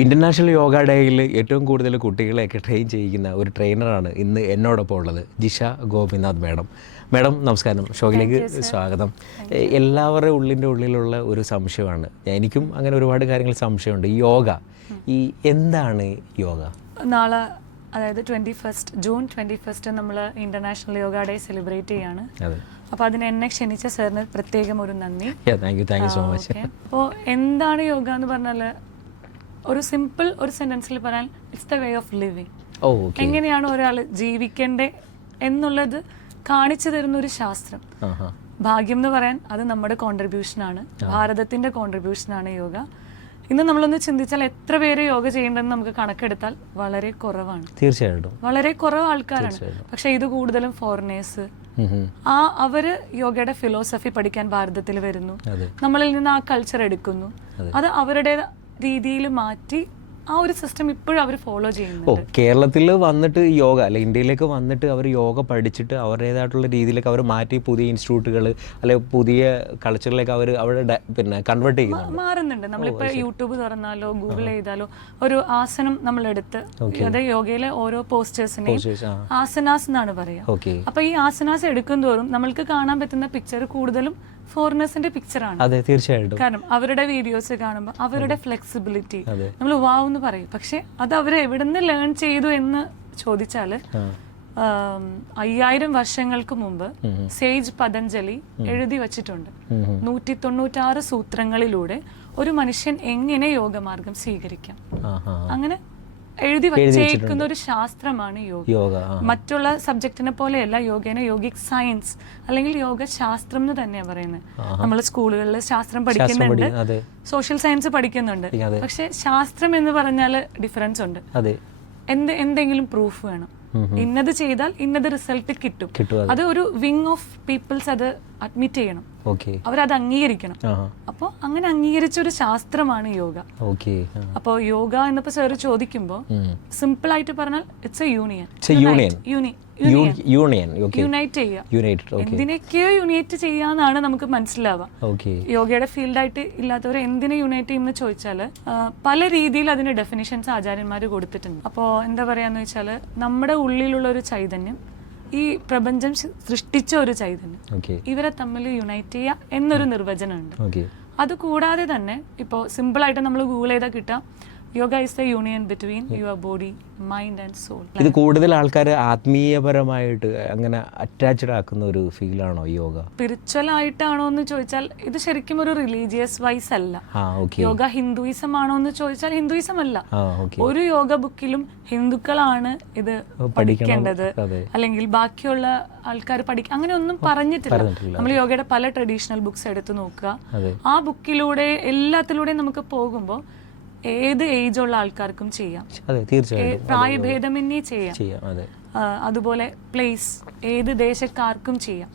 International yoga ഡേയിൽ ഏറ്റവും കൂടുതൽ കുട്ടികളെയൊക്കെ ട്രെയിൻ ചെയ്യിക്കുന്ന ഒരു ട്രെയിനറാണ് ഇന്ന് എന്നോടൊപ്പം ഉള്ളത്, ജിഷ ഗോപിനാഥ് മാഡം. മാഡം നമസ്കാരം, ഷോയിലേക്ക് സ്വാഗതം. എല്ലാവരുടെ ഉള്ളിലുള്ള ഒരു സംശയമാണ്, എനിക്കും അങ്ങനെ ഒരുപാട് കാര്യങ്ങൾ സംശയമുണ്ട്. ഈ യോഗ, ഈ എന്താണ് യോഗ? നാളെ അതായത് ജൂൺ 21 നമ്മൾ ഇന്റർനാഷണൽ യോഗ ഡേ സെലിബ്രേറ്റ് ചെയ്യാണ്. അപ്പോൾ അതിന് എന്നെ ക്ഷണിച്ച സാറിന് പ്രത്യേകം ഒരു നന്ദി. Thank you so much. അപ്പോൾ എന്താണ് യോഗ എന്ന് പറഞ്ഞാൽ ഒരു സിമ്പിൾ ഒരു സെന്റൻസിൽ പറഞ്ഞാൽ it's the way of living. എങ്ങനെയാണ് ഒരാൾ ജീവിക്കേണ്ടത് എന്നുള്ളത് കാണിച്ചു തരുന്ന ഒരു ശാസ്ത്രം. ഭാഗ്യം എന്ന് പറയാൻ അത് നമ്മുടെ കോൺട്രിബ്യൂഷനാണ്, ഭാരതത്തിന്റെ കോൺട്രിബ്യൂഷനാണ് യോഗ. ഇന്ന് നമ്മളൊന്ന് ചിന്തിച്ചാൽ എത്ര പേര് യോഗ ചെയ്യേണ്ടതെന്ന് നമുക്ക് കണക്കെടുത്താൽ വളരെ കുറവാണ്. തീർച്ചയായിട്ടും വളരെ കുറവ് ആൾക്കാരാണ്. പക്ഷെ ഇത് കൂടുതലും ഫോറിനേഴ്സ്, അവര് യോഗയുടെ ഫിലോസഫി പഠിക്കാൻ ഭാരതത്തിൽ വരുന്നു, നമ്മളിൽ നിന്ന് ആ കൾച്ചർ എടുക്കുന്നു, അത് അവരുടെ രീതിയിൽ മാറ്റി ആ ഒരു സിസ്റ്റം ഇപ്പോഴും അവർ ഫോളോ ചെയ്യുന്നു. കേരളത്തിൽ വന്നിട്ട് യോഗ അല്ലെ ഇന്ത്യയിലേക്ക് വന്നിട്ട് അവർ യോഗ പഠിച്ചിട്ട് അവരുടേതായിട്ടുള്ള രീതിയിലേക്ക് അവർ മാറ്റി പുതിയ ഇൻസ്റ്റിറ്റ്യൂട്ടുകൾ അല്ലെ പുതിയ കൾച്ചറിലേക്ക് അവർ അവരുടെ കൺവേർട്ട് ചെയ്യുന്നു, മാറുന്നുണ്ട്. നമ്മളിപ്പോൾ യൂട്യൂബ് തുറന്നാലോ ഗൂഗിൾ ചെയ്താലോ ഒരു ആസനം നമ്മളെടുത്ത്, അതായത് യോഗയിലെ ഓരോ പോസ്റ്റേഴ്സിനെയും ആസനാസ് എന്നാണ് പറയുക. അപ്പൊ ഈ ആസനാസ് എടുക്കും തോറും നമ്മൾക്ക് കാണാൻ പറ്റുന്ന പിക്ചർ കൂടുതലും ഫോറിനേഴ്സിന്റെ പിക്ചറാണ്. അതെ, തീർച്ചയായിട്ടും. കാരണം അവരുടെ വീഡിയോസ് കാണുമ്പോൾ അവരുടെ ഫ്ലെക്സിബിലിറ്റി നമ്മൾ വാവ് എന്ന് പറയും. പക്ഷെ അത് അവർ എവിടെ നിന്ന് ലേൺ ചെയ്തു എന്ന് ചോദിച്ചാല് 5000 വർഷങ്ങൾക്ക് മുമ്പ് സേജ് പതഞ്ജലി എഴുതി വച്ചിട്ടുണ്ട്. 196 സൂത്രങ്ങളിലൂടെ ഒരു മനുഷ്യൻ എങ്ങനെ യോഗമാർഗം സ്വീകരിക്കാം, അങ്ങനെ എഴുതി വച്ചേക്കുന്ന ഒരു ശാസ്ത്രമാണ് യോഗ. മറ്റുള്ള സബ്ജക്റ്റിനെ പോലെയല്ല യോഗേനെ യോഗിക് സയൻസ് അല്ലെങ്കിൽ യോഗ ശാസ്ത്രം എന്ന് തന്നെയാണ് പറയുന്നത്. നമ്മൾ സ്കൂളുകളിൽ ശാസ്ത്രം പഠിക്കുന്നുണ്ട്, സോഷ്യൽ സയൻസ് പഠിക്കുന്നുണ്ട്. പക്ഷെ ശാസ്ത്രം എന്ന് പറഞ്ഞാൽ ഡിഫറൻസ് ഉണ്ട്. എന്തെങ്കിലും പ്രൂഫ് വേണം, ഇന്നത് ചെയ്താൽ ഇന്നത് റിസൾട്ട് കിട്ടും. അത് ഒരു വിങ് ഓഫ് പീപ്പിൾസ് അത് അഡ്മിറ്റ് ചെയ്യണം, അവരത് അംഗീകരിക്കണം. അപ്പൊ അങ്ങനെ അംഗീകരിച്ച ഒരു ശാസ്ത്രമാണ് യോഗ. അപ്പൊ യോഗ എന്നപ്പോ സാറ് ചോദിക്കുമ്പോ സിമ്പിൾ ആയിട്ട് പറഞ്ഞാൽ ഇറ്റ്സ് എ യൂണിയൻ. യുണൈറ്റ് ചെയ്യുക, എന്തിനൊക്കെയോ യുണൈറ്റ് ചെയ്യാന്നാണ് നമുക്ക് മനസ്സിലാവുക. യോഗയുടെ ഫീൽഡായിട്ട് ഇല്ലാത്തവർ എന്തിനെ യുണൈറ്റ് ചെയ്യുമെന്ന് ചോദിച്ചാൽ പല രീതിയിൽ അതിന് ഡെഫിനിഷൻസ് ആചാര്യന്മാർ കൊടുത്തിട്ടുണ്ട്. അപ്പോൾ എന്താ പറയാന്ന് വെച്ചാൽ നമ്മുടെ ഉള്ളിലുള്ള ഒരു ചൈതന്യം, ഈ പ്രപഞ്ചം സൃഷ്ടിച്ച ഒരു ചൈതന്യം, ഇവരെ തമ്മിൽ യുണൈറ്റ് ചെയ്യുക എന്നൊരു നിർവചനമുണ്ട്. അതുകൂടാതെ തന്നെ ഇപ്പോൾ സിമ്പിൾ ആയിട്ട് നമ്മൾ ഗൂഗിൾ ചെയ്താൽ കിട്ടാം, yoga is the union between your body, mind and soul. ഇത് കൂടുതൽ ആൾക്കാർ ആത്മീയപരമായിട്ട് അങ്ങനെ അറ്റാച്ച്ഡ് ആക്കുന്ന ഒരു ഫീലാണോ യോഗ? സ്പിരിച്വൽ ആയിട്ടാണോ എന്ന് ചോദിച്ചാൽ ഇത് ശരിക്കും ഒരു റിലീജിയസ് വൈസ് അല്ല. യോഗ ഹിന്ദുയിസം ആണോ എന്ന് ചോദിച്ചാൽ ഹിന്ദുയിസം അല്ല. ഒരു യോഗ ബുക്കിലും ഹിന്ദുക്കളാണ് ഇത് പഠിക്കേണ്ടത് അല്ലെങ്കിൽ ബാക്കിയുള്ള ആൾക്കാർ പഠിക്കുക അങ്ങനെ ഒന്നും പറഞ്ഞിട്ടില്ല. നമ്മൾ യോഗയുടെ പല ട്രഡീഷണൽ ബുക്സ് എടുത്ത് നോക്കുക, ആ ബുക്കിലൂടെ എല്ലാത്തിലൂടെയും നമുക്ക് പോകുമ്പോൾ ഏത് ഏജ് ഉള്ള ആൾക്കാർക്കും ചെയ്യാം, പ്രായഭേദമന്യേ ചെയ്യാം. അതുപോലെ പ്ലേസ് ഏത് ദേശക്കാർക്കും ചെയ്യാം,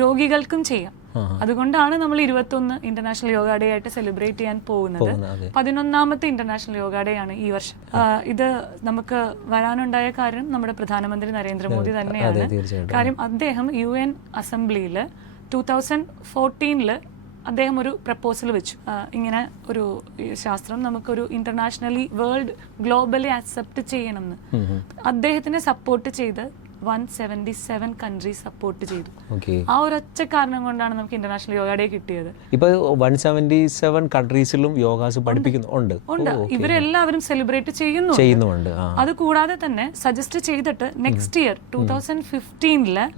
രോഗികൾക്കും ചെയ്യാം. അതുകൊണ്ടാണ് നമ്മൾ 21 ഇന്റർനാഷണൽ യോഗ ഡേ ആയിട്ട് സെലിബ്രേറ്റ് ചെയ്യാൻ പോകുന്നത്. 11ാമത്തെ ഇന്റർനാഷണൽ യോഗ ഡേ ആണ് ഈ വർഷം. ഇത് നമുക്ക് വരാനുണ്ടായ കാര്യം നമ്മുടെ പ്രധാനമന്ത്രി നരേന്ദ്രമോദി തന്നെയാണ്. കാര്യം അദ്ദേഹം UN അസംബ്ലിയിൽ 2014 അദ്ദേഹം ഒരു പ്രപ്പോസൽ വെച്ചു, ഇങ്ങനെ ഒരു ശാസ്ത്രം നമുക്കൊരു ഇന്റർനാഷണലി വേൾഡ് ഗ്ലോബലി അക്സെപ്റ്റ് ചെയ്യണമെന്ന്. അദ്ദേഹത്തിനെ സപ്പോർട്ട് ചെയ്ത് 177 കൺട്രീസ് സപ്പോർട്ട് ചെയ്തു. ആ ഒരൊറ്റ കാരണം കൊണ്ടാണ് നമുക്ക് ഇന്റർനാഷണൽ യോഗ ഡേ കിട്ടിയത്. ഇപ്പൊ 177 കൺട്രീസിലും യോഗാസ് പഠിപ്പിക്കുന്നുണ്ട്. ഇവരെല്ലാവരും സെലിബ്രേറ്റ് ചെയ്യുന്നുണ്ട്. അത് കൂടാതെ തന്നെ സജസ്റ്റ് ചെയ്തിട്ട് നെക്സ്റ്റ് ഇയർ 2015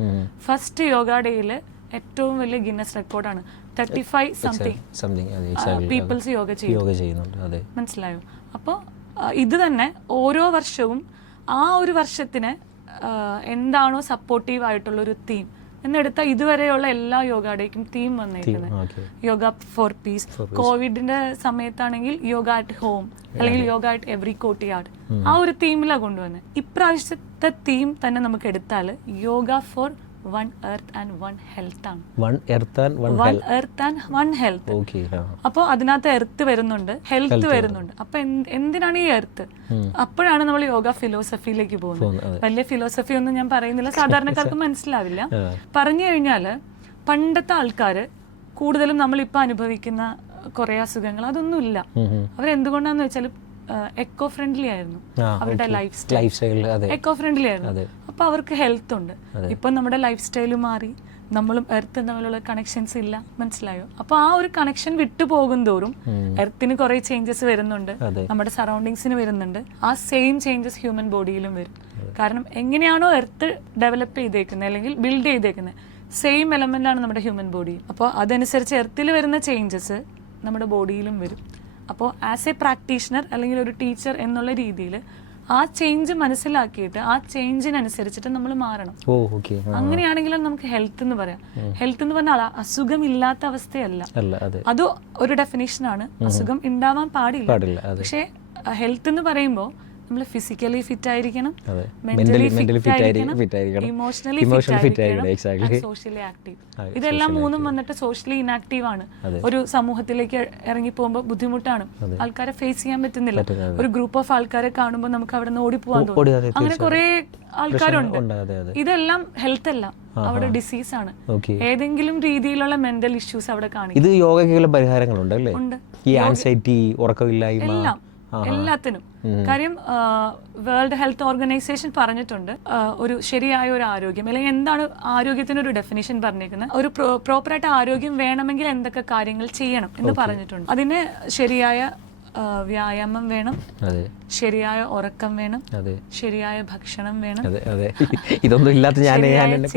ഫസ്റ്റ് യോഗ ഡേയില് ഏറ്റവും വലിയ ഗിന്നസ് റെക്കോർഡാണ് 35 സംതിങ് പീപ്പിൾസ് യോഗ ചെയ്യുന്നുണ്ട്. മനസ്സിലായോ? അപ്പോൾ ഇത് തന്നെ ഓരോ വർഷവും ആ ഒരു വർഷത്തിന് എന്താണോ സപ്പോർട്ടീവ് ആയിട്ടുള്ള ഒരു തീം എന്നെടുത്താൽ ഇതുവരെയുള്ള എല്ലാ യോഗ ഡേക്കും തീം വന്നേക്കുന്നത് യോഗ ഫോർ പീസ്. കോവിഡിന്റെ സമയത്താണെങ്കിൽ യോഗ അറ്റ് ഹോം അല്ലെങ്കിൽ യോഗ അറ്റ് എവറി കോർട്ട്യാർഡ്, ആ ഒരു തീമിലാണ് കൊണ്ടുവന്നത്. ഇപ്രാവശ്യത്തെ തീം തന്നെ നമുക്ക് എടുത്താൽ yoga for one earth and one health ആണ്. One earth and one health. അപ്പൊ അതിനകത്ത് എർത്ത് വരുന്നുണ്ട്, ഹെൽത്ത് വരുന്നുണ്ട്. അപ്പൊ എന്തിനാണ് ഈ എർത്ത്? അപ്പോഴാണ് നമ്മൾ യോഗ ഫിലോസഫിയിലേക്ക് പോകുന്നത്. വലിയ ഫിലോസഫി ഒന്നും ഞാൻ പറയുന്നില്ല, സാധാരണക്കാർക്ക് മനസ്സിലാവില്ല. പറഞ്ഞു കഴിഞ്ഞാല് പണ്ടത്തെ ആൾക്കാര് കൂടുതലും നമ്മളിപ്പോ അനുഭവിക്കുന്ന കുറെ അസുഖങ്ങൾ അതൊന്നുമില്ല. അവരെന്തുകൊണ്ടാന്ന് വെച്ചാൽ എക്കോ ഫ്രണ്ട്ലി ആയിരുന്നു അവരുടെ ലൈഫ് സ്റ്റൈൽ, എക്കോ ഫ്രണ്ട്ലി ആയിരുന്നു. അപ്പൊ അവർക്ക് ഹെൽത്ത് ഉണ്ട്. ഇപ്പൊ നമ്മുടെ ലൈഫ് സ്റ്റൈല് മാറി, നമ്മളും എർത്ത് തമ്മിലുള്ള കണക്ഷൻസ് ഇല്ല, മനസ്സിലായോ? അപ്പൊ ആ ഒരു കണക്ഷൻ വിട്ടു പോകും തോറും എർത്തിന് കുറെ ചേഞ്ചസ് വരുന്നുണ്ട്, നമ്മുടെ സറൗണ്ടിങ്സിന് വരുന്നുണ്ട്. ആ സെയിം ചേഞ്ചസ് ഹ്യൂമൻ ബോഡിയിലും വരും. കാരണം എങ്ങനെയാണോ എർത്ത് ഡെവലപ്പ് ചെയ്തേക്കുന്നത് അല്ലെങ്കിൽ ബിൽഡ് ചെയ്തേക്കുന്നത്, സെയിം എലമെന്റ് ആണ് നമ്മുടെ ഹ്യൂമൻ ബോഡി. അപ്പോൾ അതനുസരിച്ച് എർത്തിൽ വരുന്ന ചേഞ്ചസ് നമ്മുടെ ബോഡിയിലും വരും. അപ്പോൾ ആസ് എ പ്രാക്ടീഷണർ അല്ലെങ്കിൽ ഒരു ടീച്ചർ എന്നുള്ള രീതിയിൽ ആ ചേഞ്ച് മനസ്സിലാക്കിയിട്ട് ആ ചേഞ്ചിനനുസരിച്ചിട്ട് നമ്മൾ മാറണം. അങ്ങനെയാണെങ്കിലും നമുക്ക് ഹെൽത്ത് എന്ന് പറയാം. ഹെൽത്ത് എന്ന് പറഞ്ഞാൽ അസുഖമില്ലാത്ത അവസ്ഥയല്ല, അത് ഒരു ഡെഫിനേഷനാണ്. അസുഖം ഉണ്ടാവാൻ പാടില്ല. പക്ഷേ ഹെൽത്ത് എന്ന് പറയുമ്പോൾ നമ്മൾ ഫിസിക്കലി ഫിറ്റ് ആയിരിക്കണം, മെന്റലി ഫിറ്റ് ആയിരിക്കണം, ഇമോഷണലി ഫിറ്റ് ആയിരിക്കണം, സോഷ്യലി ആക്റ്റീവ്. ഇതെല്ലാം മൂന്നും വന്നിട്ട് സോഷ്യലി ഇനാക്റ്റീവ് ആണ്. ഒരു സമൂഹത്തിലേക്ക് ഇറങ്ങി പോകുമ്പോൾ ബുദ്ധിമുട്ടാണ്, ആൾക്കാരെ ഫേസ് ചെയ്യാൻ പറ്റുന്നില്ല. ഒരു ഗ്രൂപ്പ് ഓഫ് ആൾക്കാരെ കാണുമ്പോൾ നമുക്ക് അവിടെ നിന്ന് ഓടിപ്പോവാൻ തോന്നും. അങ്ങനെ കുറെ ആൾക്കാരുണ്ട്. ഇതെല്ലാം ഹെൽത്ത് അല്ല, അവിടെ ഡിസീസ് ആണ്. ഏതെങ്കിലും രീതിയിലുള്ള മെന്റൽ ഇഷ്യൂസ് അവിടെ കാണിക്കും. ഇത് യോഗയ്ക്കുള്ള പരിഹാരങ്ങളുണ്ട് അല്ലേ? ഈ ആൻസൈറ്റി, ഉറക്കമില്ലായ്മ, എല്ലാം എല്ലാത്തിനും. കാര്യം വേൾഡ് ഹെൽത്ത് ഓർഗനൈസേഷൻ പറഞ്ഞിട്ടുണ്ട് ഒരു ശരിയായ ഒരു ആരോഗ്യം, അല്ലെങ്കിൽ എന്താണ് ആരോഗ്യത്തിനൊരു ഡെഫിനിഷൻ പറഞ്ഞേക്കുന്നത്, ഒരു പ്രോപ്പറായിട്ട് ആരോഗ്യം വേണമെങ്കിൽ എന്തൊക്കെ കാര്യങ്ങൾ ചെയ്യണം എന്ന് പറഞ്ഞിട്ടുണ്ട്. അതിന് ശരിയായ വ്യായാമം വേണം, ശരിയായ ഉറക്കം വേണം, ശരിയായ ഭക്ഷണം വേണം, ഇതൊന്നും ഇല്ലാത്ത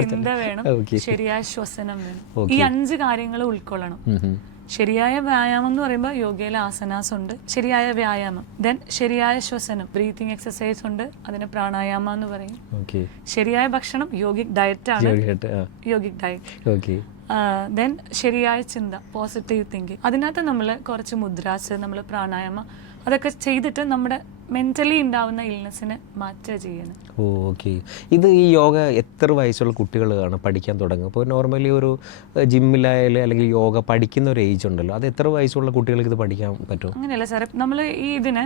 ചിന്ത വേണം, ശരിയായ ശ്വസനം വേണം. ഈ 5 കാര്യങ്ങൾ ഉൾക്കൊള്ളണം. ശരിയായ വ്യായാമം എന്ന് പറയുമ്പോൾ യോഗയിലെ ആസനാസ് ഉണ്ട്, ശരിയായ വ്യായാമം. ദെൻ ശരിയായ ശ്വസനം, ബ്രീത്തിങ് എക്സസൈസ് ഉണ്ട്, അതിന് പ്രാണായാമം എന്ന് പറയും. ശരിയായ ഭക്ഷണം യോഗിക് ഡയറ്റ് ആണ്, യോഗിക് ഡയറ്റ്. ദെൻ ശരിയായ ചിന്ത, പോസിറ്റീവ് തിങ്കിങ്. അതിനകത്ത് നമ്മൾ കുറച്ച് മുദ്രാസ്, നമ്മൾ പ്രാണായാമം അതൊക്കെ ചെയ്തിട്ട് നമ്മുടെ മെന്റലി ഉണ്ടാവുന്ന ഇൽനെസ്സിനെ മാറ്റുക ചെയ്യണം. ഇത് ഈ യോഗ എത്ര വയസ്സുള്ള കുട്ടികളാണ് പഠിക്കാൻ തുടങ്ങുക? ഇപ്പോൾ നോർമലി ഒരു ജിമ്മിലായാലും അല്ലെങ്കിൽ യോഗ പഠിക്കുന്ന ഒരു ഏജ് ഉണ്ടല്ലോ, അത് എത്ര വയസ്സുള്ള കുട്ടികൾക്ക് ഇത് പഠിക്കാൻ പറ്റും? അങ്ങനെയല്ല സാറേ, നമ്മൾ ഈ ഇതിനെ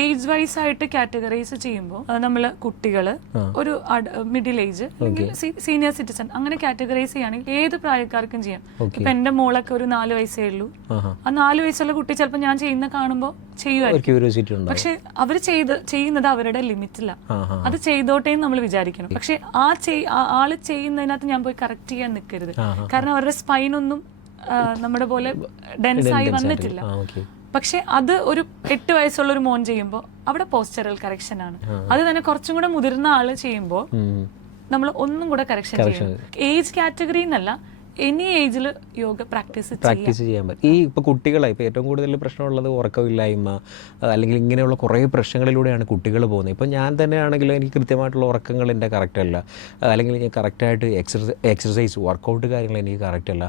ഏജ് വൈസ് ആയിട്ട് കാറ്റഗറൈസ് ചെയ്യുമ്പോൾ നമ്മൾ കുട്ടികൾ, ഒരു മിഡിൽ ഏജ് അല്ലെങ്കിൽ സീനിയർ സിറ്റിസൺ, അങ്ങനെ കാറ്റഗറൈസ് ചെയ്യുകയാണെങ്കിൽ ഏത് പ്രായക്കാർക്കും ചെയ്യാം. ഇപ്പൊ എന്റെ മോളൊക്കെ ഒരു 4 വയസ്സേ ഉള്ളൂ. ആ 4 വയസ്സുള്ള കുട്ടി ചിലപ്പോൾ ഞാൻ ചെയ്യുന്ന കാണുമ്പോൾ ചെയ്യുമായിരിക്കും. പക്ഷെ അവർ ചെയ്യുന്നത് അവരുടെ ലിമിറ്റില്ല, അത് ചെയ്തോട്ടെ എന്ന് നമ്മൾ വിചാരിക്കണം. പക്ഷെ ആള് ചെയ്യുന്നതിനകത്ത് ഞാൻ പോയി കറക്റ്റ് ചെയ്യാൻ നിൽക്കരുത്. കാരണം അവരുടെ സ്പൈനൊന്നും നമ്മുടെ പോലെ ഡെൻസ് ആയി വന്നിട്ടില്ല. പക്ഷെ അത് ഒരു 8 വയസ്സുള്ള ഒരു മോൻ ചെയ്യുമ്പോൾ അവിടെ പോസ്ചറൽ കറക്ഷൻ ആണ്. അത് തന്നെ കുറച്ചും കൂടെ മുതിർന്ന ആള് ചെയ്യുമ്പോൾ നമ്മൾ ഒന്നും കൂടെ കറക്ഷൻ ചെയ്യണം. ഏജ് കാറ്റഗറി എന്നല്ല, എനി ഏജിൽ യോഗ പ്രാക്ടീസ് ചെയ്യാൻ പറ്റും. ഈ ഇപ്പോൾ കുട്ടികളെ ഇപ്പോൾ ഏറ്റവും കൂടുതൽ പ്രശ്നമുള്ളത് ഉറക്കമില്ലായ്മ, അല്ലെങ്കിൽ ഇങ്ങനെയുള്ള കുറേ പ്രശ്നങ്ങളിലൂടെയാണ് കുട്ടികൾ പോകുന്നത്. ഇപ്പോൾ ഞാൻ തന്നെ ആണെങ്കിലും എനിക്ക് കൃത്യമായിട്ടുള്ള ഉറക്കങ്ങൾ എൻ്റെ കറക്റ്റ് അല്ല, അല്ലെങ്കിൽ ഞാൻ കറക്റ്റായിട്ട് എക്സർസൈസ് വർക്കൗട്ട് കാര്യങ്ങൾ എനിക്ക് കറക്റ്റ് അല്ല.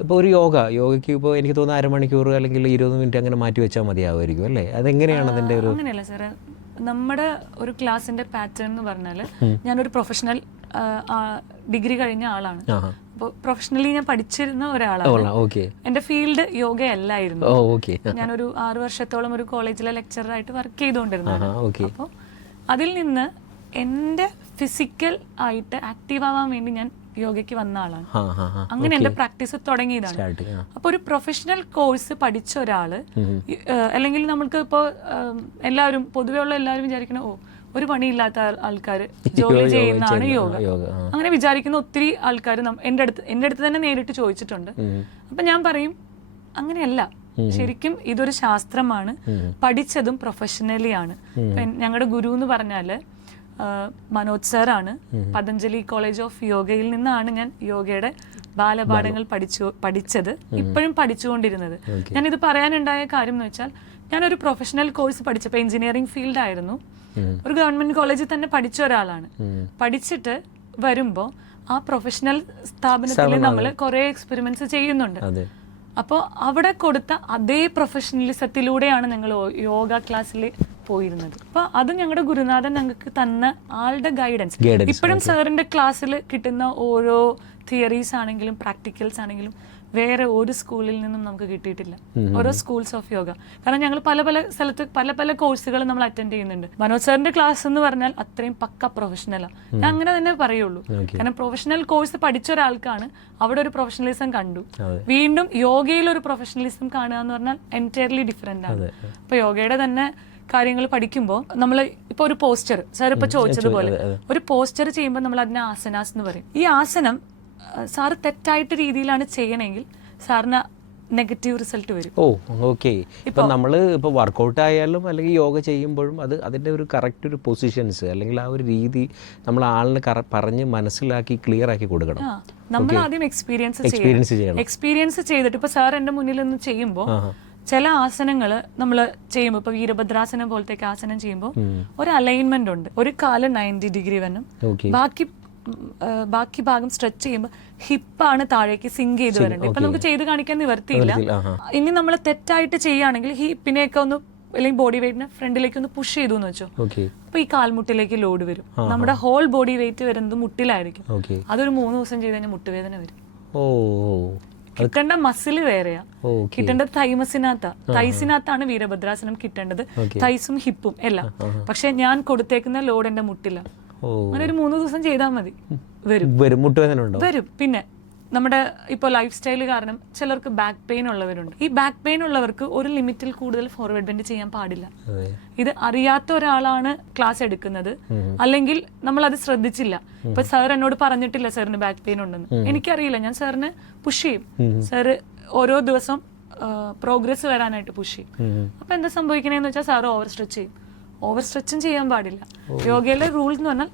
ഇപ്പോൾ ഒരു യോഗയ്ക്ക് ഇപ്പോൾ എനിക്ക് തോന്നുന്നു 1/2 മണിക്കൂർ അല്ലെങ്കിൽ 20 മിനിറ്റ് അങ്ങനെ മാറ്റി വെച്ചാൽ മതിയാവുമായിരിക്കും അല്ലേ? അതെങ്ങനെയാണ് അതിൻ്റെ ഒരു? അങ്ങനെയല്ല സാറേ, നമ്മുടെ ഒരു ക്ലാസിന്റെ പാറ്റേൺ എന്ന് പറഞ്ഞാൽ, ഞാനൊരു പ്രൊഫഷണൽ ഡിഗ്രി കഴിഞ്ഞ ആളാണ്. അപ്പോൾ പ്രൊഫഷണലി ഞാൻ പഠിച്ചിരുന്ന ഒരാളാണ്. എന്റെ ഫീൽഡ് യോഗയല്ലായിരുന്നു. ഞാനൊരു 6 വർഷത്തോളം ഒരു കോളേജിലെ ലെക്ചറായിട്ട് വർക്ക് ചെയ്തുകൊണ്ടിരുന്നതാണ്. അപ്പോൾ അതിൽ നിന്ന് എന്റെ ഫിസിക്കൽ ആയിട്ട് ആക്റ്റീവ് ആവാൻ വേണ്ടി ഞാൻ യോഗയ്ക്ക് വന്ന ആളാണ്. അങ്ങനെ എന്റെ പ്രാക്ടീസ് തുടങ്ങിയതാണ്. അപ്പൊ ഒരു പ്രൊഫഷണൽ കോഴ്സ് പഠിച്ച ഒരാള്, അല്ലെങ്കിൽ നമ്മൾക്ക് ഇപ്പോൾ എല്ലാവരും പൊതുവെ ഉള്ള എല്ലാവരും വിചാരിക്കണം, ഒരു പണിയില്ലാത്ത ആൾക്കാർ ജോലി ചെയ്യുന്നതാണ് യോഗ. അങ്ങനെ വിചാരിക്കുന്ന ഒത്തിരി ആൾക്കാർ എൻ്റെ അടുത്ത് തന്നെ നേരിട്ട് ചോദിച്ചിട്ടുണ്ട്. അപ്പൊ ഞാൻ പറയും അങ്ങനെയല്ല, ശരിക്കും ഇതൊരു ശാസ്ത്രമാണ്, പഠിച്ചതും പ്രൊഫഷണലി ആണ്. ഞങ്ങളുടെ ഗുരു എന്ന് പറഞ്ഞാല് മനോജ് സാറാണ്. പതഞ്ജലി കോളേജ് ഓഫ് യോഗയിൽ നിന്നാണ് ഞാൻ യോഗയുടെ ബാലപാഠങ്ങൾ പഠിച്ചത്, ഇപ്പോഴും പഠിച്ചുകൊണ്ടിരുന്നത്. ഞാനിത് പറയാനുണ്ടായ കാര്യം എന്ന് വെച്ചാൽ, ഞാനൊരു പ്രൊഫഷണൽ കോഴ്സ് പഠിച്ചപ്പോൾ എഞ്ചിനീയറിംഗ് ഫീൽഡ് ആയിരുന്നു, ഒരു ഗവൺമെന്റ് കോളേജിൽ തന്നെ പഠിച്ച ഒരാളാണ്. പഠിച്ചിട്ട് വരുമ്പോൾ ആ പ്രൊഫഷണൽ സ്ഥാപനത്തിൽ നമ്മൾ കുറെ എക്സ്പെരിമെന്റ്സ് ചെയ്യുന്നുണ്ട്. അപ്പോൾ അവിടെ കൊടുത്ത അതേ പ്രൊഫഷണലിസത്തിലൂടെയാണ് ഞങ്ങൾ യോഗ ക്ലാസ്സിൽ പോയിരുന്നത്. അപ്പോൾ അത് ഞങ്ങളുടെ ഗുരുനാഥൻ ഞങ്ങൾക്ക് തന്ന ആളുടെ ഗൈഡൻസ്. ഇപ്പോഴും സാറിന്റെ ക്ലാസ്സിൽ കിട്ടുന്ന ഓരോ തിയറീസ് ആണെങ്കിലും പ്രാക്ടിക്കൽസ് ആണെങ്കിലും വേറെ ഒരു സ്കൂളിൽ നിന്നും നമുക്ക് കിട്ടിയിട്ടില്ല, ഓരോ സ്കൂൾസ് ഓഫ് യോഗ. കാരണം ഞങ്ങൾ പല സ്ഥലത്ത് പല കോഴ്സുകൾ നമ്മൾ അറ്റൻഡ് ചെയ്യുന്നുണ്ട്. മനോജ് സാറിന്റെ ക്ലാസ് എന്ന് പറഞ്ഞാൽ അത്രയും പക്ക പ്രൊഫഷണലാണ്, ഞാൻ അങ്ങനെ തന്നെ പറയുള്ളൂ. കാരണം പ്രൊഫഷണൽ കോഴ്സ് പഠിച്ച ഒരാൾക്കാണ് അവിടെ ഒരു പ്രൊഫഷണലിസം കണ്ടു, വീണ്ടും യോഗയിൽ ഒരു പ്രൊഫഷണലിസം കാണുക എന്ന് പറഞ്ഞാൽ എൻറ്റയർലി ഡിഫറെന്റ് ആണ്. അപ്പൊ യോഗയുടെ തന്നെ കാര്യങ്ങൾ പഠിക്കുമ്പോൾ നമ്മൾ ഇപ്പോൾ ഒരു പോസ്റ്റർ സാർ ഇപ്പോൾ ചോദിച്ചതുപോലെ ഒരു പോസ്റ്റർ ചെയ്യുമ്പോൾ നമ്മൾ അതിനെ ആസനാസ് എന്ന് പറയും. ഈ ആസനം സാറ് തെറ്റായിട്ട് രീതിയിലാണ് ചെയ്യണമെങ്കിൽ സാറിന് നെഗറ്റീവ് റിസൾട്ട് വരും. ഓ ഓക്കെ. ഇപ്പം നമ്മൾ ഇപ്പോൾ വർക്കൗട്ട് ആയാലും അല്ലെങ്കിൽ യോഗ ചെയ്യുമ്പോഴും അതിൻ്റെ ഒരു കറക്റ്റ് ഒരു പൊസിഷൻസ് അല്ലെങ്കിൽ ആ ഒരു രീതി നമ്മൾ ആളിന് പറഞ്ഞ് മനസ്സിലാക്കി ക്ലിയർ ആക്കി കൊടുക്കണം. നമ്മൾ ആദ്യം എക്സ്പീരിയൻസ് ചെയ്യണം. എക്സ്പീരിയൻസ് ചെയ്തിട്ട് ഇപ്പോൾ സാർ എൻ്റെ മുന്നിൽ നിന്ന് ചെയ്യുമ്പോൾ ചില ആസനങ്ങൾ നമ്മൾ ചെയ്യുമ്പോൾ ഇപ്പോൾ വീരഭദ്രാസനം പോലത്തേക്ക് ആസനം ചെയ്യുമ്പോൾ ഒരു അലൈൻമെന്റ് ഉണ്ട്. ഒരു കാല് 90 ഡിഗ്രി വരണം, ബാക്കി ഭാഗം സ്ട്രെച്ച് ചെയ്യുമ്പോൾ ഹിപ്പാണ് താഴേക്ക് സിങ്ക് ചെയ്ത് വരേണ്ടത്. ഇപ്പൊ നമുക്ക് ചെയ്ത് കാണിക്കാൻ നിവർത്തിയില്ല. ഇനി നമ്മൾ തെറ്റായിട്ട് ചെയ്യുകയാണെങ്കിൽ ഹിപ്പിനെയൊക്കെ ഒന്ന് അല്ലെങ്കിൽ ബോഡി വെയിറ്റിനെ ഫ്രണ്ടിലേക്ക് ഒന്ന് പുഷ് ചെയ്തു എന്ന് വെച്ചോ, അപ്പൊ ഈ കാൽമുട്ടിലേക്ക് ലോഡ് വരും. നമ്മുടെ ഹോൾ ബോഡി വെയിറ്റ് വരുന്നത് മുട്ടിലായിരിക്കും. അതൊരു 3 ദിവസം ചെയ്ത് കഴിഞ്ഞാൽ മുട്ടുവേദന വരും. കിട്ടേണ്ട മസിൽ വേറെയാ, കിട്ടേണ്ടത് തൈസിനകത്താണ് വീരഭദ്രാസനം കിട്ടേണ്ടത്, തൈസും ഹിപ്പും എല്ലാം. പക്ഷെ ഞാൻ കൊടുത്തേക്കുന്ന ലോഡ് എന്റെ മുട്ടില്ല. അങ്ങനെ ഒരു 3 ദിവസം ചെയ്താൽ മതി, വരും. പിന്നെ നമ്മുടെ ഇപ്പോൾ ലൈഫ് സ്റ്റൈൽ കാരണം ചിലർക്ക് ബാക്ക് പെയിൻ ഉള്ളവരുണ്ട്. ഈ ബാക്ക് പെയിൻ ഉള്ളവർക്ക് ഒരു ലിമിറ്റിൽ കൂടുതൽ ഫോർവേഡ് ബെൻഡ് ചെയ്യാൻ പാടില്ല. ഇത് അറിയാത്ത ഒരാളാണ് ക്ലാസ് എടുക്കുന്നത്, അല്ലെങ്കിൽ നമ്മൾ അത് ശ്രദ്ധിച്ചില്ല. ഇപ്പൊ സാർ എന്നോട് പറഞ്ഞിട്ടില്ല സാറിന് ബാക്ക് പെയിൻ ഉണ്ടെന്ന്, എനിക്കറിയില്ല. ഞാൻ സാറിന് പുഷ് ചെയ്യും. സാറ് ഓരോ ദിവസം പ്രോഗ്രസ് വരാനായിട്ട് പുഷ് ചെയ്യും. അപ്പൊ എന്താ സംഭവിക്കണേന്ന് വെച്ചാൽ സാറ് ഓവർ സ്ട്രെച്ച് ചെയ്യും. ഓവർ സ്ട്രെച്ചും ചെയ്യാൻ പാടില്ല. യോഗയിലെ റൂൾ എന്ന് പറഞ്ഞാൽ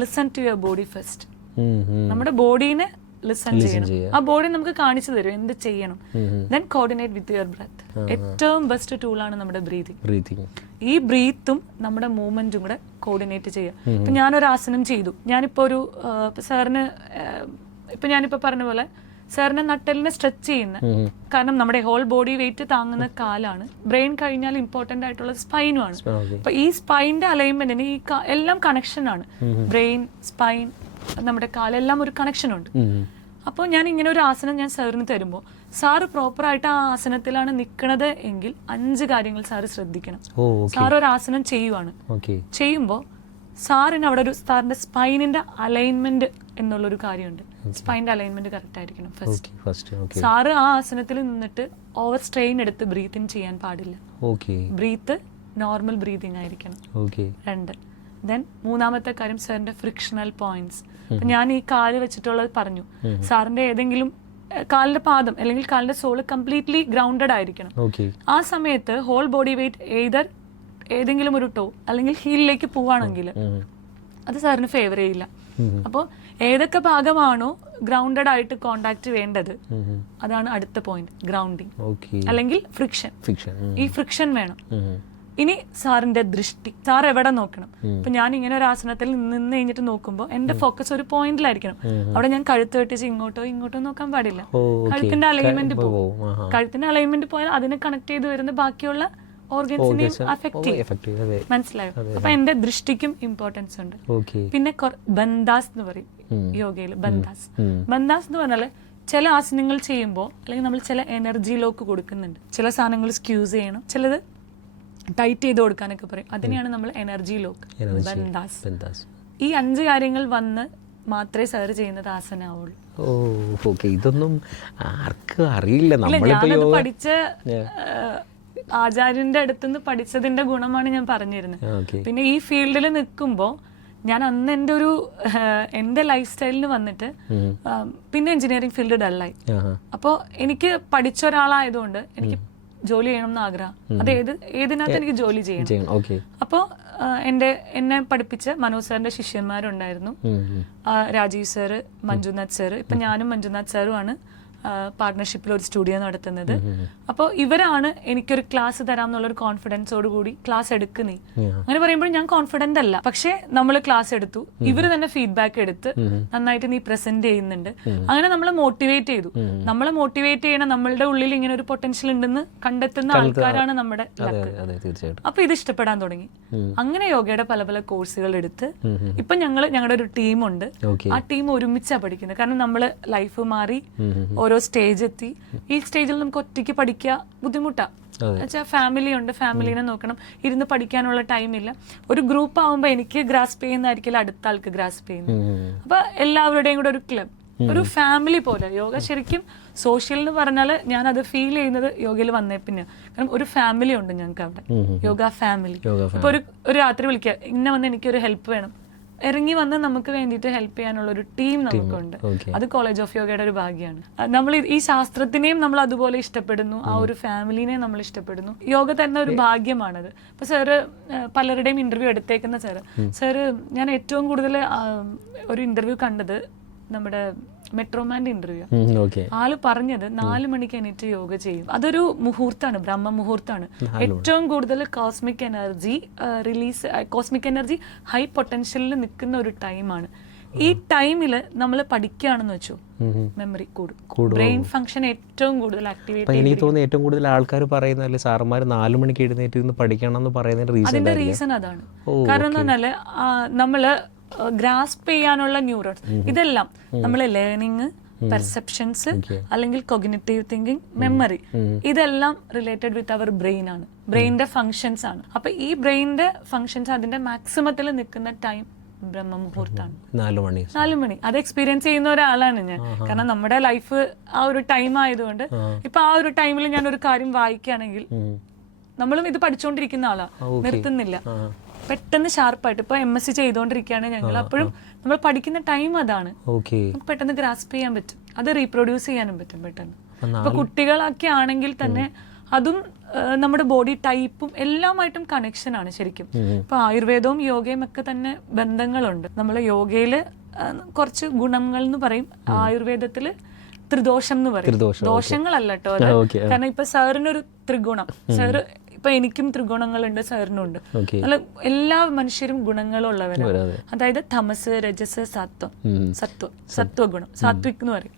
listen to your body first. നമ്മുടെ ബോഡീനെ ലിസൺ ചെയ്യണം. ആ ബോഡി നമുക്ക് കാണിച്ചു തരും എന്ത് ചെയ്യണം. Then coordinate with your breath. ഏറ്റവും ബെസ്റ്റ് ടൂളാണ് നമ്മുടെ ബ്രീതിങ്. ഈ ബ്രീത്തും നമ്മുടെ മൂവ്മെന്റും കൂടെ കോർഡിനേറ്റ് ചെയ്യുക. ഇപ്പൊ ഞാനൊരു ആസനം ചെയ്തു, ഞാനിപ്പോ ഒരു സാറിന് ഇപ്പൊ ഞാനിപ്പോ പറഞ്ഞ പോലെ സാറിന് നട്ടലിനെ സ്ട്രെച്ച് ചെയ്യുന്ന, കാരണം നമ്മുടെ ഹോൾ ബോഡി വെയിറ്റ് താങ്ങുന്ന കാലാണ്. ബ്രെയിൻ കഴിഞ്ഞാൽ ഇമ്പോർട്ടന്റ് ആയിട്ടുള്ളത് സ്പൈനുമാണ്. അപ്പൊ ഈ സ്പൈനിന്റെ അലൈൻമെന്റിന് ഈ എല്ലാം കണക്ഷൻ ആണ്. ബ്രെയിൻ, സ്പൈൻ, നമ്മുടെ കാലെല്ലാം ഒരു കണക്ഷൻ ഉണ്ട്. അപ്പോൾ ഞാൻ ഇങ്ങനെ ഒരു ആസനം ഞാൻ സാറിന് തരുമ്പോൾ സാറ് പ്രോപ്പറായിട്ട് ആ ആസനത്തിലാണ് നിൽക്കണത് എങ്കിൽ 5 കാര്യങ്ങൾ സാറ് ശ്രദ്ധിക്കണം. സാർ ഒരു ആസനം ചെയ്യുവാണ്, ചെയ്യുമ്പോൾ സാറിന് അവിടെ ഒരു സാറിന്റെ സ്പൈനിന്റെ അലൈൻമെന്റ് എന്നുള്ളൊരു കാര്യമുണ്ട്. സ്പൈനിന്റെ അലൈൻമെന്റ് കറക്റ്റ് ആയിരിക്കണം ഫസ്റ്റ്. സാറ് ആ ആസനത്തിൽ നിന്നിട്ട് ഓവർ സ്ട്രെയിൻ എടുത്ത് ബ്രീത്തിങ് ചെയ്യാൻ പാടില്ല. ബ്രീത്ത് നോർമൽ ബ്രീതിങ് ആയിരിക്കണം. 2. ദെൻ 3-ാമത്തെ കാര്യം സാറിന്റെ ഫ്രിക്ഷണൽ പോയിന്റ്സ്. ഞാൻ ഈ കാല് വെച്ചിട്ടുള്ളത് പറഞ്ഞു. സാറിന്റെ ഏതെങ്കിലും കാലിന്റെ പാദം അല്ലെങ്കിൽ കാലിന്റെ സോള് കംപ്ലീറ്റ്ലി ഗ്രൗണ്ടഡ് ആയിരിക്കണം. ആ സമയത്ത് ഹോൾ ബോഡി വെയിറ്റ് ഏതെങ്കിലും ഒരു ടോ അല്ലെങ്കിൽ ഹീലിലേക്ക് പോവാണെങ്കിൽ അത് സാറിന് ഫേവർ ചെയ്യില്ല. അപ്പോൾ ഏതൊക്കെ ഭാഗമാണോ ഗ്രൗണ്ടഡ് ആയിട്ട് കോണ്ടാക്ട് വേണ്ടത് അതാണ് അടുത്ത പോയിന്റ്, ഗ്രൗണ്ടിങ് അല്ലെങ്കിൽ ഫ്രിക്ഷൻ. ഈ ഫ്രിക്ഷൻ വേണം. ഇനി സാറിന്റെ ദൃഷ്ടി, സാർ എവിടെ നോക്കണം. ഇപ്പൊ ഞാൻ ഇങ്ങനെ ഒരു ആസനത്തിൽ നിന്ന് കഴിഞ്ഞിട്ട് നോക്കുമ്പോൾ എന്റെ ഫോക്കസ് ഒരു പോയിന്റിലായിരിക്കണം. അവിടെ ഞാൻ കഴുത്ത് വെട്ടിച്ച് ഇങ്ങോട്ടോ നോക്കാൻ പാടില്ല. കഴുത്തിന്റെ അലൈൻമെന്റ് പോകും. കഴുത്തിന്റെ അലൈൻമെന്റ് പോയാൽ അതിനെ കണക്ട് ചെയ്ത് വരുന്ന ബാക്കിയുള്ള ഓർഗൻസിനെയും അഫക്ട് ചെയ്യും. മനസ്സിലായോ? അപ്പൊ എന്റെ ദൃഷ്ടിക്കും ഇമ്പോർട്ടൻസ് ഉണ്ട്. പിന്നെ ബന്ധാസ് എന്ന് പറയും യോഗയിൽ. ബന്ധാസ് എന്ന് പറഞ്ഞാല് ചില ആസനങ്ങൾ ചെയ്യുമ്പോൾ അല്ലെങ്കിൽ നമ്മൾ ചില എനർജി ലോക്ക് കൊടുക്കുന്നുണ്ട്. ചില സാധനങ്ങൾ സ്ക്യൂസ് ചെയ്യണം, ചിലത് ടൈറ്റ് ചെയ്ത് കൊടുക്കാനൊക്കെ പറയും. അതിനെയാണ് നമ്മൾ എനർജി ലോക്ക്, ബന്ധാസ്. ഈ 5 കാര്യങ്ങൾ വന്ന് മാത്രമേ സാർ ചെയ്യുന്നത് ആസനാവുള്ളൂ. ഇതൊന്നും ആർക്കും അറിയില്ല. ഞാനത് പഠിച്ച ആചാര്യന്റെ അടുത്തുനിന്ന് പഠിച്ചതിന്റെ ഗുണമാണ് ഞാൻ പറഞ്ഞിരുന്നത്. പിന്നെ ഈ ഫീൽഡിൽ നിൽക്കുമ്പോൾ ഞാൻ അന്ന് എൻ്റെ ലൈഫ് സ്റ്റൈലിന് വന്നിട്ട് പിന്നെ എഞ്ചിനീയറിംഗ് ഫീൽഡ് ഡള്ളായി. അപ്പോൾ എനിക്ക് പഠിച്ച ഒരാളായതുകൊണ്ട് എനിക്ക് ജോലി ചെയ്യണം എന്ന് ആഗ്രഹം. അത് ഏതിനകത്ത് എനിക്ക് ജോലി ചെയ്യണം. അപ്പോൾ എന്നെ പഠിപ്പിച്ച മനോജ് സാറിന്റെ ശിഷ്യന്മാരുണ്ടായിരുന്നു. Rajeev sir, Manjunath sir. ഇപ്പൊ ഞാനും മഞ്ജുനാഥ് സാറുമാണ് പാർട്ട്ണർഷിപ്പിൽ ഒരു സ്റ്റുഡിയോ നടത്തുന്നത്. അപ്പോൾ ഇവരാണ് എനിക്കൊരു ക്ലാസ് തരാം എന്നുള്ളൊരു കോൺഫിഡൻസോട് കൂടി ക്ലാസ് എടുക്കുന്നേ. അങ്ങനെ പറയുമ്പോൾ ഞാൻ കോൺഫിഡന്റ് അല്ല, പക്ഷെ നമ്മൾ ക്ലാസ് എടുത്തു. ഇവര് തന്നെ ഫീഡ്ബാക്ക് എടുത്ത് നന്നായിട്ട് നീ പ്രസന്റ് ചെയ്യുന്നുണ്ട്. അങ്ങനെ നമ്മളെ മോട്ടിവേറ്റ് ചെയ്തു. നമ്മളെ മോട്ടിവേറ്റ് ചെയ്യണ നമ്മളുടെ ഉള്ളിൽ ഇങ്ങനെ ഒരു പൊട്ടൻഷ്യൽ ഉണ്ടെന്ന് കണ്ടെത്തുന്ന ആൾക്കാരാണ് നമ്മുടെ ലക്ക്. അപ്പൊ ഇത് ഇഷ്ടപ്പെടാൻ തുടങ്ങി. അങ്ങനെ യോഗയുടെ പല പല കോഴ്സുകൾ എടുത്ത് ഇപ്പൊ ഞങ്ങളുടെ ഒരു ടീമുണ്ട്. ആ ടീം ഒരുമിച്ചാണ് പഠിക്കുന്നത്. കാരണം നമ്മള് ലൈഫ് മാറി ഓരോ സ്റ്റേജ് എത്തി. ഈ സ്റ്റേജിൽ നമുക്ക് ഒറ്റയ്ക്ക് പഠിക്കുക ബുദ്ധിമുട്ടാണ്. എന്നുവെച്ചാൽ ഫാമിലി ഉണ്ട്, ഫാമിലിനെ നോക്കണം, ഇരുന്ന് പഠിക്കാനുള്ള ടൈമില്ല. ഒരു ഗ്രൂപ്പ് ആവുമ്പോൾ എനിക്ക് ഗ്രാസ്പ് ചെയ്യുന്നതായിരിക്കില്ല അടുത്ത ആൾക്ക് ഗ്രാസ്പ് ചെയ്യുന്നത്. അപ്പൊ എല്ലാവരുടെയും കൂടെ ഒരു ക്ലബ്, ഒരു ഫാമിലി പോലെ. യോഗ ശരിക്കും സോഷ്യൽ എന്ന് പറഞ്ഞാൽ ഞാൻ അത് ഫീൽ ചെയ്യുന്നത് യോഗയിൽ വന്നേ പിന്നെ. കാരണം ഒരു ഫാമിലി ഉണ്ട് ഞങ്ങൾക്ക് അവിടെ, യോഗ ഫാമിലി. ഇപ്പൊ ഒരു രാത്രി വിളിക്കുക, ഇന്ന വന്ന് എനിക്കൊരു ഹെൽപ്പ് വേണം, ഇറങ്ങി വന്ന് നമുക്ക് വേണ്ടിയിട്ട് ഹെൽപ്പ് ചെയ്യാനുള്ള ഒരു ടീം നമുക്കുണ്ട്. അത് കോളേജ് ഓഫ് യോഗയുടെ ഒരു ഭാഗ്യമാണ്. നമ്മൾ ഈ ശാസ്ത്രത്തിനെയും നമ്മൾ അതുപോലെ ഇഷ്ടപ്പെടുന്നു, ആ ഒരു ഫാമിലിനെ നമ്മൾ ഇഷ്ടപ്പെടുന്നു. യോഗ തന്നെ ഒരു ഭാഗ്യമാണത്. ഇപ്പൊ സാറ് പലരുടെയും ഇന്റർവ്യൂ എടുത്തേക്കുന്ന സാറ് ഞാൻ ഏറ്റവും കൂടുതൽ ഒരു ഇന്റർവ്യൂ കണ്ടത് നമ്മുടെ മെട്രോമാൻ്റെ ഇന്റർവ്യൂ. ആള് പറഞ്ഞത് 4 മണിക്ക് എണീറ്റ് യോഗ ചെയ്യും. അതൊരു മുഹൂർത്താണ്, ബ്രഹ്മ മുഹൂർത്താണ്. ഏറ്റവും കൂടുതൽ cosmic energy release, cosmic energy high പൊട്ടൻഷ്യലിൽ നിൽക്കുന്ന ഒരു ടൈമാണ്. ഈ ടൈമില് നമ്മൾ പഠിക്കുകയാണെന്ന് വെച്ചു, മെമ്മറി കൂടും, ബ്രെയിൻ ഫംഗ്ഷൻ ഏറ്റവും കൂടുതൽ ആക്ടിവേറ്റ്. എനിക്ക് തോന്നുന്നു ഏറ്റവും കൂടുതൽ ആൾക്കാർ പറയുന്നതല്ലേ സാറന്മാർ 4 മണിക്ക് എഴുന്നേറ്റ് ഇരുന്ന് പഠിക്കണം എന്ന് പറയുന്നതിന്റെ അതിന്റെ റീസൺ അതാണ്. കാരണം എന്ന് പറഞ്ഞാല് നമ്മള് ഗ്രാസ്പ് ചെയ്യാനുള്ള ന്യൂറോൺസ്, ഇതെല്ലാം നമ്മൾ ലേണിംഗ്, പെർസെപ്ഷൻസ്, അല്ലെങ്കിൽ കൊഗ്നിറ്റീവ് തിങ്കിങ്, മെമ്മറി, ഇതെല്ലാം റിലേറ്റഡ് വിത്ത് അവർ ബ്രെയിൻ ആണ്, ബ്രെയിനിന്റെ ഫങ്ഷൻസ് ആണ്. അപ്പൊ ഈ ബ്രെയിനിന്റെ ഫങ്ഷൻസ് അതിന്റെ മാക്സിമത്തിൽ നിൽക്കുന്ന ടൈം ബ്രഹ്മമുഹൂർത്താണ്, 4 മണി. അത് എക്സ്പീരിയൻസ് ചെയ്യുന്ന ഒരാളാണ് ഞാൻ. കാരണം നമ്മുടെ ലൈഫ് ആ ഒരു ടൈം ആയതുകൊണ്ട് ഇപ്പൊ ആ ഒരു ടൈമിൽ ഞാൻ ഒരു കാര്യം വായിക്കുകയാണെങ്കിൽ, നമ്മളും ഇത് പഠിച്ചുകൊണ്ടിരിക്കുന്ന ആളാ, നിർത്തുന്നില്ല, പെട്ടെന്ന് ഷാർപ്പായിട്ട്. ഇപ്പൊ MSc ചെയ്തുകൊണ്ടിരിക്കുകയാണ് ഞങ്ങൾ, അപ്പോഴും നമ്മൾ പഠിക്കുന്ന ടൈം അതാണ്. പെട്ടെന്ന് ഗ്രാസ്പ് ചെയ്യാൻ പറ്റും, അത് റീപ്രൊഡ്യൂസ് ചെയ്യാനും പറ്റും പെട്ടെന്ന്. ഇപ്പൊ കുട്ടികളൊക്കെ ആണെങ്കിൽ തന്നെ അതും നമ്മുടെ ബോഡി ടൈപ്പും എല്ലാമായിട്ടും കണക്ഷൻ ആണ് ശരിക്കും. ഇപ്പൊ ആയുർവേദവും യോഗയും ഒക്കെ തന്നെ ബന്ധങ്ങളുണ്ട്. നമ്മൾ യോഗയില് കുറച്ച് ഗുണങ്ങൾ എന്ന് പറയും, ആയുർവേദത്തില് ത്രിദോഷം എന്ന് പറയും. ദോഷങ്ങളല്ല കേട്ടോ അത്. കാരണം ഇപ്പൊ സാറിനൊരു ത്രിഗുണം, സാറ് ഇപ്പൊ എനിക്കും ത്രിഗുണങ്ങളുണ്ട്, സാറിനും ഉണ്ട്. അല്ല, എല്ലാ മനുഷ്യരും ഗുണങ്ങളുള്ളവരാണ്. അതായത് തമസ്, രജസ്, സത്വഗുണം, സാത്വിക് എന്ന് പറയും.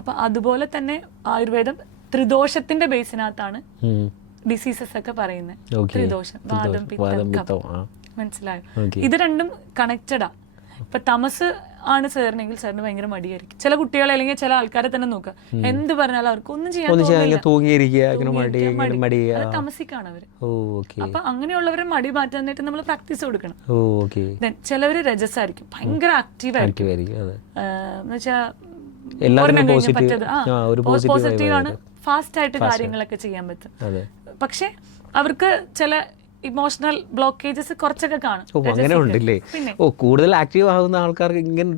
അപ്പൊ അതുപോലെ തന്നെ ആയുർവേദം ത്രിദോഷത്തിന്റെ ബേസിനകത്താണ് ഡിസീസസ് ഒക്കെ പറയുന്നത്. ത്രിദോഷം, വാദം, പിത്തം, കഫം. മനസ്സിലായോ? ഇത് രണ്ടും കണക്റ്റഡാ. ഇപ്പൊ തമസ് ആണ് സാറിനെങ്കിൽ സാറിന് ഭയങ്കര മടിയായിരിക്കും. ചില കുട്ടികളെ അല്ലെങ്കിൽ ചില ആൾക്കാരെ തന്നെ നോക്കുക, എന്ത് പറഞ്ഞാലും അവർക്ക് ഒന്നും ചെയ്യാൻ തമസിക്കാണ് അവര്. അപ്പൊ അങ്ങനെയുള്ളവരെ മടി മാറ്റാനായിട്ട് നമ്മൾ പ്രാക്ടീസ് കൊടുക്കണം. ചിലവര് രജസായിരിക്കും, ഭയങ്കര ആക്റ്റീവ് ആയിരിക്കും. പോസിറ്റീവ് ആണ്, ഫാസ്റ്റ് ആയിട്ട് കാര്യങ്ങളൊക്കെ ചെയ്യാൻ പറ്റും. പക്ഷെ അവർക്ക് ചില ഇമോഷണൽ ബ്ലോക്കേജസ് കുറച്ചൊക്കെ കാണും. കൂടുതൽ ആക്റ്റീവ് ആവുന്ന ആൾക്കാർക്ക് ഇങ്ങനെ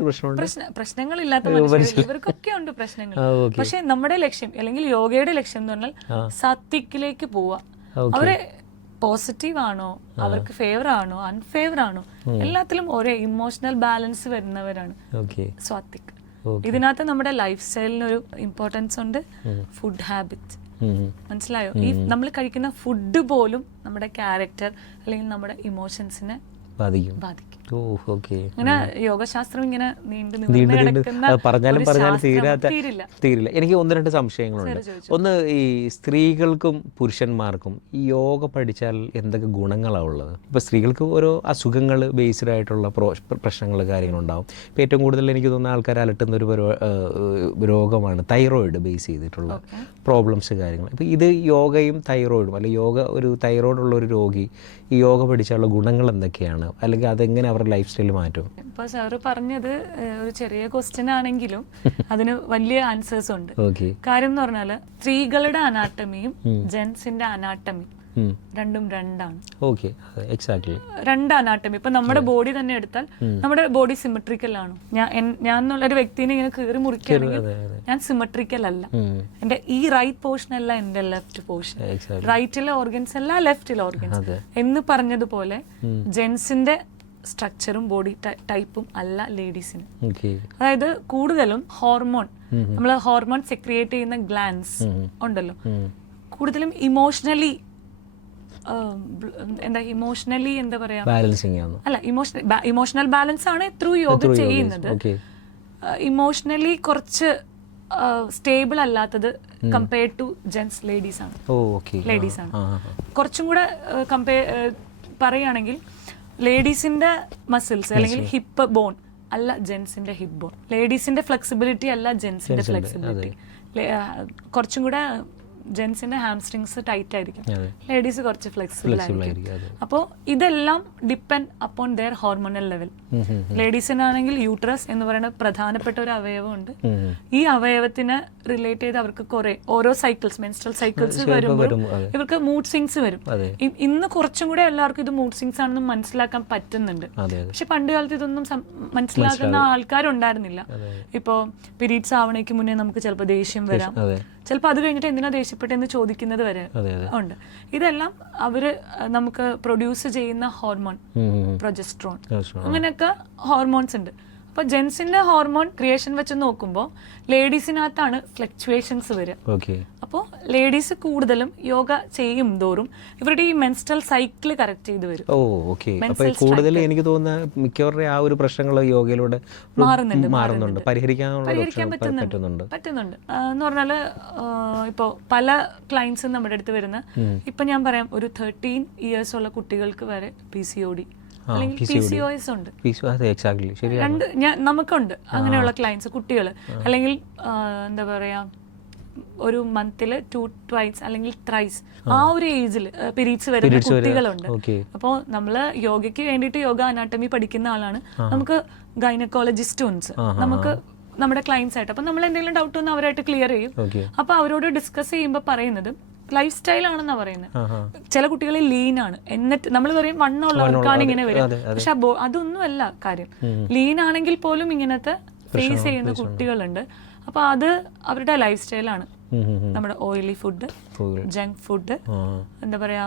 പ്രശ്നങ്ങളില്ലാത്ത മനുഷ്യർ ഇവർക്കൊക്കെ ഉണ്ട് പ്രശ്നങ്ങൾ. പക്ഷെ നമ്മുടെ ലക്ഷ്യം അല്ലെങ്കിൽ യോഗയുടെ ലക്ഷ്യം എന്ന് പറഞ്ഞാൽ സാത്വിക്കിലേക്ക് പോവാ. അവരെ പോസിറ്റീവ് ആണോ, അവർക്ക് ഫേവർ ആണോ, അൺഫേവർ ആണോ, എല്ലാത്തിലും ഒരേ ഇമോഷണൽ ബാലൻസ് വരുന്നവരാണ് സാത്വിക്. ഇതിനകത്ത് നമ്മുടെ ലൈഫ് സ്റ്റൈലിനൊരു ഇമ്പോർട്ടൻസ് ഉണ്ട്, ഫുഡ് ഹാബിറ്റ്. മനസ്സിലായോ? ഈ നമ്മൾ കഴിക്കുന്ന ഫുഡ് പോലും നമ്മുടെ ക്യാരക്ടർ അല്ലെങ്കിൽ നമ്മുടെ ഇമോഷൻസിനെ ബാധിക്കും. അങ്ങനെ യോഗശാസ്ത്രം ഇങ്ങനെ പറഞ്ഞാലും തീരില്ല. എനിക്ക് 1-2 സംശയങ്ങളുണ്ട്. ഒന്ന്, ഈ സ്ത്രീകൾക്കും പുരുഷന്മാർക്കും ഈ യോഗ പഠിച്ചാൽ എന്തൊക്കെ ഗുണങ്ങളാണ് ഉള്ളത്? ഇപ്പൊ സ്ത്രീകൾക്ക് ഓരോ അസുഖങ്ങൾ ബേസ്ഡ് ആയിട്ടുള്ള പ്രശ്നങ്ങൾ കാര്യങ്ങളുണ്ടാവും. ഇപ്പൊ ഏറ്റവും കൂടുതൽ എനിക്ക് തോന്നുന്ന ആൾക്കാർ അലട്ടുന്ന ഒരു രോഗമാണ് തൈറോയിഡ് ബേസ് ചെയ്തിട്ടുള്ള പ്രോബ്ലംസ് കാര്യങ്ങൾ. ഇപ്പൊ ഇത് യോഗയും തൈറോയിഡും, അല്ലെങ്കിൽ ഒരു തൈറോയിഡ് ഉള്ള ഒരു രോഗി ഈ യോഗ പഠിച്ചാലുള്ള ഗുണങ്ങൾ എന്തൊക്കെയാണ്, അല്ലെങ്കിൽ അതെങ്ങനെ അവരുടെ ലൈഫ് സ്റ്റൈൽ മാറ്റും? ഇപ്പൊ സാറ് പറഞ്ഞത് ഒരു ചെറിയ ക്വസ്റ്റ്യൻ ആണെങ്കിലും അതിന് വലിയ ആൻസേഴ്സ് ഉണ്ട്. കാര്യം എന്ന് പറഞ്ഞാല് സ്ത്രീകളുടെ അനാട്ടമിയും ജെൻസിന്റെ അനാട്ടമിയും രണ്ടും രണ്ടാണ്. രണ്ട് അനാട്ടമി. ഇപ്പൊ നമ്മുടെ ബോഡി തന്നെ എടുത്താൽ നമ്മുടെ ബോഡി സിമെട്രിക്കൽ ആണോ? ഞാൻ എന്നുള്ളൊരു വ്യക്തിനെ ഇങ്ങനെ കീറി മുറിക്കുകയാണെങ്കിൽ ഞാൻ സിമെട്രിക്കൽ അല്ല. എന്റെ ഈ റൈറ്റ് പോർഷൻ അല്ല എന്റെ ലെഫ്റ്റ് പോർഷൻ. റൈറ്റിലെ ഓർഗൻസ് അല്ല ലെഫ്റ്റിലെ ഓർഗൻസ് എന്ന് പറഞ്ഞതുപോലെ ജെൻസിന്റെ സ്ട്രക്ചറും ബോഡി ടൈപ്പും അല്ല ലേഡീസിന്. അതായത് കൂടുതലും ഹോർമോൺ, നമ്മൾ ഹോർമോൺ സെക്രിയേറ്റ് ചെയ്യുന്ന ഗ്ലാൻസ് ഉണ്ടല്ലോ, കൂടുതലും ഇമോഷണലി എന്താ പറയാ, അല്ല, ഇമോഷണൽ ബാലൻസ് ആണ് ത്രൂ യോഗ ചെയ്യുന്നത്. ഇമോഷണലി കുറച്ച് സ്റ്റേബിൾ അല്ലാത്തത് കമ്പയർഡ് ടു ജെൻസ് ലേഡീസ് ആണ്. കുറച്ചും കൂടെ പറയുകയാണെങ്കിൽ ലേഡീസിന്റെ മസിൽസ് അല്ലെങ്കിൽ ഹിപ്പ് ബോൺ അല്ല ജെൻസിന്റെ ഹിപ്പ് ബോൺ. ലേഡീസിന്റെ ഫ്ലെക്സിബിലിറ്റി അല്ല ജെൻസിന്റെ ഫ്ലെക്സിബിലിറ്റി. കുറച്ചും കൂടെ ജെൻസിന്റെ ഹാംസ്ട്രിങ്സ് ടൈറ്റ് ആയിരിക്കും, അതെ. ലേഡീസ് കുറച്ച് ഫ്ലെക്സിബിൾ ആയിരിക്കും. അതെ. അപ്പോൾ ഇതെല്ലാം depend upon their hormonal level. ലേഡീസിനാണെങ്കിൽ യൂട്രസ് എന്ന് പറയുന്ന പ്രധാനപ്പെട്ട ഒരു അവയവമുണ്ട്. ഈ അവയവത്തിന് റിലേറ്റ് ചെയ്ത് അവർക്ക് കുറെ ഓരോ സൈക്കിൾസ്, മെൻസ്ട്രൽ സൈക്കിൾസ് വരുമ്പോൾ ഇവർക്ക് മൂഡ് സ്വിങ്സ് വരും. ഇന്ന് കുറച്ചും കൂടെ എല്ലാവർക്കും ഇത് മൂഡ് സ്വിങ്സ് ആണെന്ന് മനസ്സിലാക്കാൻ പറ്റുന്നുണ്ട്. പക്ഷെ പണ്ട് കാലത്ത് ഇതൊന്നും മനസ്സിലാക്കുന്ന ആൾക്കാരുണ്ടായിരുന്നില്ല. ഇപ്പോ പീരീഡ്സ് ആവണേക്ക് മുന്നേ നമുക്ക് ചിലപ്പോൾ ദേഷ്യം വരാം, ചിലപ്പോൾ അത് കഴിഞ്ഞിട്ട് എന്തിനാ ദേഷ്യപ്പെട്ടെന്ന് ചോദിക്കുന്നത് വരെ ഉണ്ട്. ഇതെല്ലാം അവര് നമുക്ക് പ്രൊഡ്യൂസ് ചെയ്യുന്ന ഹോർമോൺ, പ്രൊജസ്ട്രോൺ, അങ്ങനെയൊക്കെ ഹോർമോൺസ് ഉണ്ട്. അപ്പൊ ജെൻസിന്റെ ഹോർമോൺ ക്രിയേഷൻ വെച്ച് നോക്കുമ്പോൾ ലേഡീസിനകത്താണ് ഫ്ലക്ച്വേഷൻസ് വരിക. അപ്പോൾ ലേഡീസ് കൂടുതലും യോഗ ചെയ്യും തോറും ഇവരുടെ ഈ മെൻസ്ട്രൽ സൈക്കിൾ കറക്റ്റ് ചെയ്ത് വരും. കൂടുതൽ എനിക്ക് തോന്നുന്ന മിക്കവരുടെ ആ ഒരു പ്രശ്നങ്ങൾ യോഗയിലൂടെ മാറുന്നുണ്ട്, പരിഹരിക്കാൻ പറ്റുന്നുണ്ട്. എന്ന് പറഞ്ഞാല് ഇപ്പോ പല ക്ലയൻസും നമ്മുടെ അടുത്ത് വരുന്ന, ഇപ്പൊ ഞാൻ പറയാം, ഒരു 13 years ഉള്ള കുട്ടികൾക്ക് വരെ PCOD അല്ലെങ്കിൽ PCOS ഉണ്ട്. നമുക്കുണ്ട് അങ്ങനെയുള്ള ക്ലയൻസ്, കുട്ടികൾ. അല്ലെങ്കിൽ എന്താ പറയാ, ഒരു മന്തില് 2 twice അല്ലെങ്കിൽ ത്രൈസ് ആ ഒരു ഏജിൽ പീരീഡ്സ് വരുന്ന കുട്ടികളുണ്ട്. അപ്പോൾ നമ്മള് യോഗയ്ക്ക് വേണ്ടിയിട്ട് യോഗ അനാട്ടമി പഠിക്കുന്ന ആളാണ്. നമുക്ക് ഗൈനക്കോളജിസ്റ്റ് ഉണ്ട്, നമുക്ക് നമ്മുടെ ക്ലയൻസ് ആയിട്ട്. അപ്പൊ നമ്മൾ എന്തെങ്കിലും ഡൗട്ട് വന്നാൽ അവരായിട്ട് ക്ലിയർ ചെയ്യും. അപ്പൊ അവരോട് ഡിസ്കസ് ചെയ്യുമ്പോൾ പറയുന്നത് ലൈഫ് സ്റ്റൈൽ ആണെന്നാ പറയുന്നത്. ചില കുട്ടികൾ ലീൻ ആണ്, എന്നിട്ട് നമ്മൾ പറയും വണ്ണമുള്ളവർക്കാണ് ഇങ്ങനെ വരും. പക്ഷെ അതൊന്നും അല്ല കാര്യം. ലീൻ ആണെങ്കിൽ പോലും ഇങ്ങനത്തെ ഫേസ് ചെയ്യുന്ന കുട്ടികളുണ്ട്. അപ്പൊ അത് അവരുടെ ലൈഫ് സ്റ്റൈലാണ്. നമ്മുടെ ഓയിലി ഫുഡ്, ജങ്ക് ഫുഡ്, എന്താ പറയാ,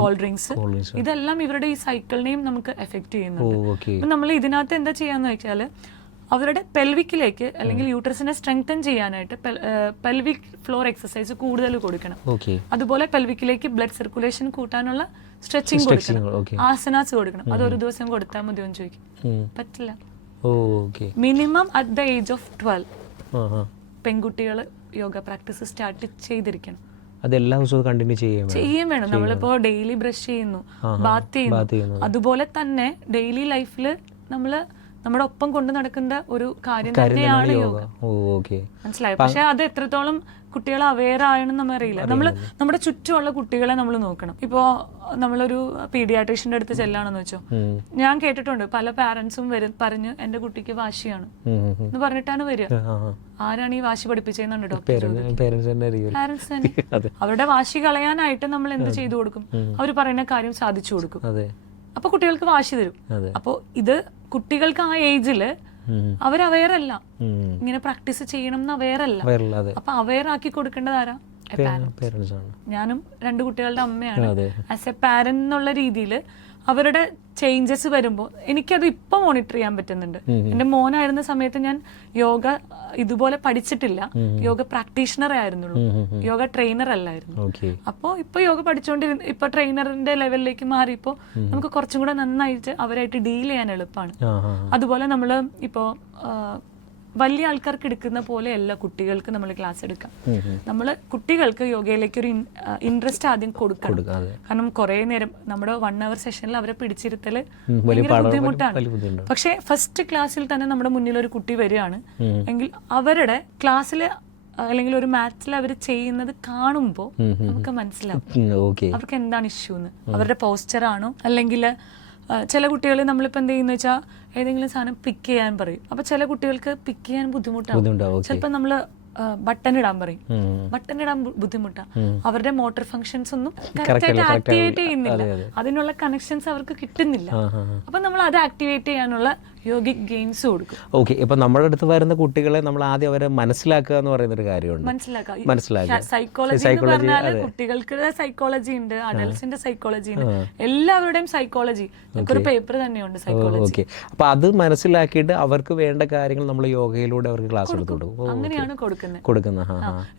കോൾഡ് ഡ്രിങ്ക്സ്, ഇതെല്ലാം ഇവരുടെ ഈ സൈക്കിളിനെയും നമുക്ക് എഫക്ട് ചെയ്യുന്നുണ്ട്. അപ്പൊ നമ്മൾ ഇതിനകത്ത് എന്താ ചെയ്യാന്ന് വെച്ചാല് അവരുടെ പെൽവിക്കിലേക്ക് അല്ലെങ്കിൽ യൂട്രസിനെ സ്ട്രെങ്തൻ ചെയ്യാനായിട്ട് പെൽവിക് ഫ്ലോർ എക്സസൈസ് കൂടുതൽ കൊടുക്കണം. അതുപോലെ പെൽവിക്കിലേക്ക് ബ്ലഡ് സർക്കുലേഷൻ കൂട്ടാനുള്ള സ്ട്രെച്ചിങ് കൊടുക്കണം, ആസനാസ് കൊടുക്കണം. അത് ഒരു ദിവസം കൊടുത്താൽ മതിയോ എന്ന് ചോദിക്കും. പറ്റില്ല. Minimum at the age of 12 പെൺകുട്ടികൾ യോഗ പ്രാക്ടീസ് സ്റ്റാർട്ട് ചെയ്തിരിക്കണം. അതെല്ലാ ദിവസവും കണ്ടിന്യൂ ചെയ്യും വേണം. നമ്മളിപ്പോ ഡെയിലി ബ്രഷ് ചെയ്യുന്നു, ബാത്ത് ചെയ്യുന്നു, അതുപോലെ തന്നെ ഡെയിലി ലൈഫിൽ നമ്മള് നമ്മുടെ ഒപ്പം കൊണ്ട് നടക്കുന്ന ഒരു കാര്യം തന്നെയാണ് യോഗ. മനസ്സിലായോ? പക്ഷെ അത് എത്രത്തോളം കുട്ടികൾ അവെയർ ആയെന്ന് നമ്മറിയില്ല. നമ്മുടെ ചുറ്റുമുള്ള കുട്ടികളെ നമ്മൾ നോക്കണം. ഇപ്പോ നമ്മളൊരു പീഡിയാട്രീഷ്യന്റെ അടുത്ത് ചെല്ലാണെന്ന് വെച്ചോ, ഞാൻ കേട്ടിട്ടുണ്ട് പല പാരന്റ്സും പറഞ്ഞ് എന്റെ കുട്ടിക്ക് വാശിയാണ് എന്ന് പറഞ്ഞിട്ടാണ് വരിക. ആരാണ് ഈ വാശി പഠിപ്പിച്ചതെന്നാണ് ഡോക്ടർ. പാരന്റ്സ് തന്നെ. അവരുടെ വാശി കളയാനായിട്ട് നമ്മൾ എന്ത് ചെയ്തു കൊടുക്കും? അവർ പറയുന്ന കാര്യം സാധിച്ചു കൊടുക്കും. അപ്പൊ കുട്ടികൾക്ക് വാശി തരും. അപ്പൊ ഇത് കുട്ടികൾക്ക് ആ ഏജില് അവർ അവെയർ അല്ല, ഇങ്ങനെ പ്രാക്ടീസ് ചെയ്യണം എന്ന് അവെയർ അല്ല. അപ്പൊ അവെയർ ആക്കി കൊടുക്കേണ്ടത് ആരാ? ഞാനും 2 കുട്ടികളുടെ അമ്മയാണ്. ആസ് എ പാരന്റ് എന്നുള്ള രീതിയിൽ അവരുടെ ചേഞ്ചസ് വരുമ്പോൾ എനിക്കത് ഇപ്പൊ മോണിറ്റർ ചെയ്യാൻ പറ്റുന്നുണ്ട്. എന്റെ മോനായിരുന്ന സമയത്ത് ഞാൻ യോഗ ഇതുപോലെ പഠിച്ചിട്ടില്ല, യോഗ പ്രാക്ടീഷണർ ആയിരുന്നുള്ളൂ, യോഗ ട്രെയിനർ അല്ലായിരുന്നു. അപ്പോ ഇപ്പൊ യോഗ പഠിച്ചുകൊണ്ടിരുന്ന ഇപ്പൊ ട്രെയിനറിന്റെ ലെവലിലേക്ക് മാറിയപ്പോ നമുക്ക് കുറച്ചും കൂടെ നന്നായിട്ട് അവരായിട്ട് ഡീൽ ചെയ്യാൻ എളുപ്പമാണ്. അതുപോലെ നമ്മള് ഇപ്പോ വലിയ ആൾക്കാർക്ക് എടുക്കുന്ന പോലെ അല്ല കുട്ടികൾക്ക് നമ്മൾ ക്ലാസ് എടുക്കാം. നമ്മൾ കുട്ടികൾക്ക് യോഗയിലേക്ക് ഒരു ഇൻട്രസ്റ്റ് ആദ്യം കൊടുക്കണം. കാരണം കുറെ നേരം നമ്മുടെ 1 hour സെഷനിൽ അവരെ പിടിച്ചിരുത്തല് ഭയങ്കര ബുദ്ധിമുട്ടാണ്. പക്ഷെ ഫസ്റ്റ് ക്ലാസ്സിൽ തന്നെ നമ്മുടെ മുന്നിൽ ഒരു കുട്ടി വരികയാണ് എങ്കിൽ അവരുടെ ക്ലാസ്സില് അല്ലെങ്കിൽ ഒരു മാത്സിൽ അവർ ചെയ്യുന്നത് കാണുമ്പോൾ നമുക്ക് മനസ്സിലാവും അവർക്ക് എന്താണ് ഇഷ്യൂ എന്ന്. അവരുടെ പോസ്ചർ ആണോ, അല്ലെങ്കിൽ ചില കുട്ടികൾ നമ്മളിപ്പോൾ എന്ത് ചെയ്യുന്ന വെച്ചാൽ ഏതെങ്കിലും സാധനം പിക്ക് ചെയ്യാൻ പറയും. അപ്പൊ ചില കുട്ടികൾക്ക് പിക്ക് ചെയ്യാൻ ബുദ്ധിമുട്ടാവും. ചിലപ്പോൾ നമ്മള് ബട്ടൺ ഇടാൻ പറയും, ബട്ടൺ ഇടാൻ ബുദ്ധിമുട്ടാണ്. അവരുടെ മോട്ടോർ ഫങ്ഷൻസ് ഒന്നും കറക്റ്റായിട്ട് ആക്ടിവേറ്റ് ചെയ്യുന്നില്ല, അതിനുള്ള കണക്ഷൻസ് അവർക്ക് കിട്ടുന്നില്ല. അപ്പൊ നമ്മൾ അത് ആക്ടിവേറ്റ് ചെയ്യാനുള്ള യോഗിക് ഗെയിംസ് കൊടുക്കും. ഓക്കെ, ഇപ്പൊ നമ്മുടെ അടുത്ത് വരുന്ന കുട്ടികളെ നമ്മൾ ആദ്യം അവരെ മനസ്സിലാക്കുക എന്ന് പറയുന്ന ഒരു കാര്യമുണ്ട്. മനസ്സിലാക്കുക സൈക്കോളജി എന്ന് പറഞ്ഞാൽ കുട്ടികൾക്ക് സൈക്കോളജി ഉണ്ട്, അഡൽട്സിന്റെ സൈക്കോളജി ഉണ്ട്, എല്ലാവരുടെയും സൈക്കോളജി. ഒരു പേപ്പർ തന്നെയുണ്ട് സൈക്കോളജി. ഓക്കെ, അപ്പൊ അത് മനസ്സിലാക്കിയിട്ട് അവർക്ക് വേണ്ട കാര്യങ്ങൾ നമ്മൾ യോഗയിലൂടെ അവർക്ക് ക്ലാസ് എടുത്തു കൊടുക്കും. അങ്ങനെയാണ് കൊടുക്കുന്നത്.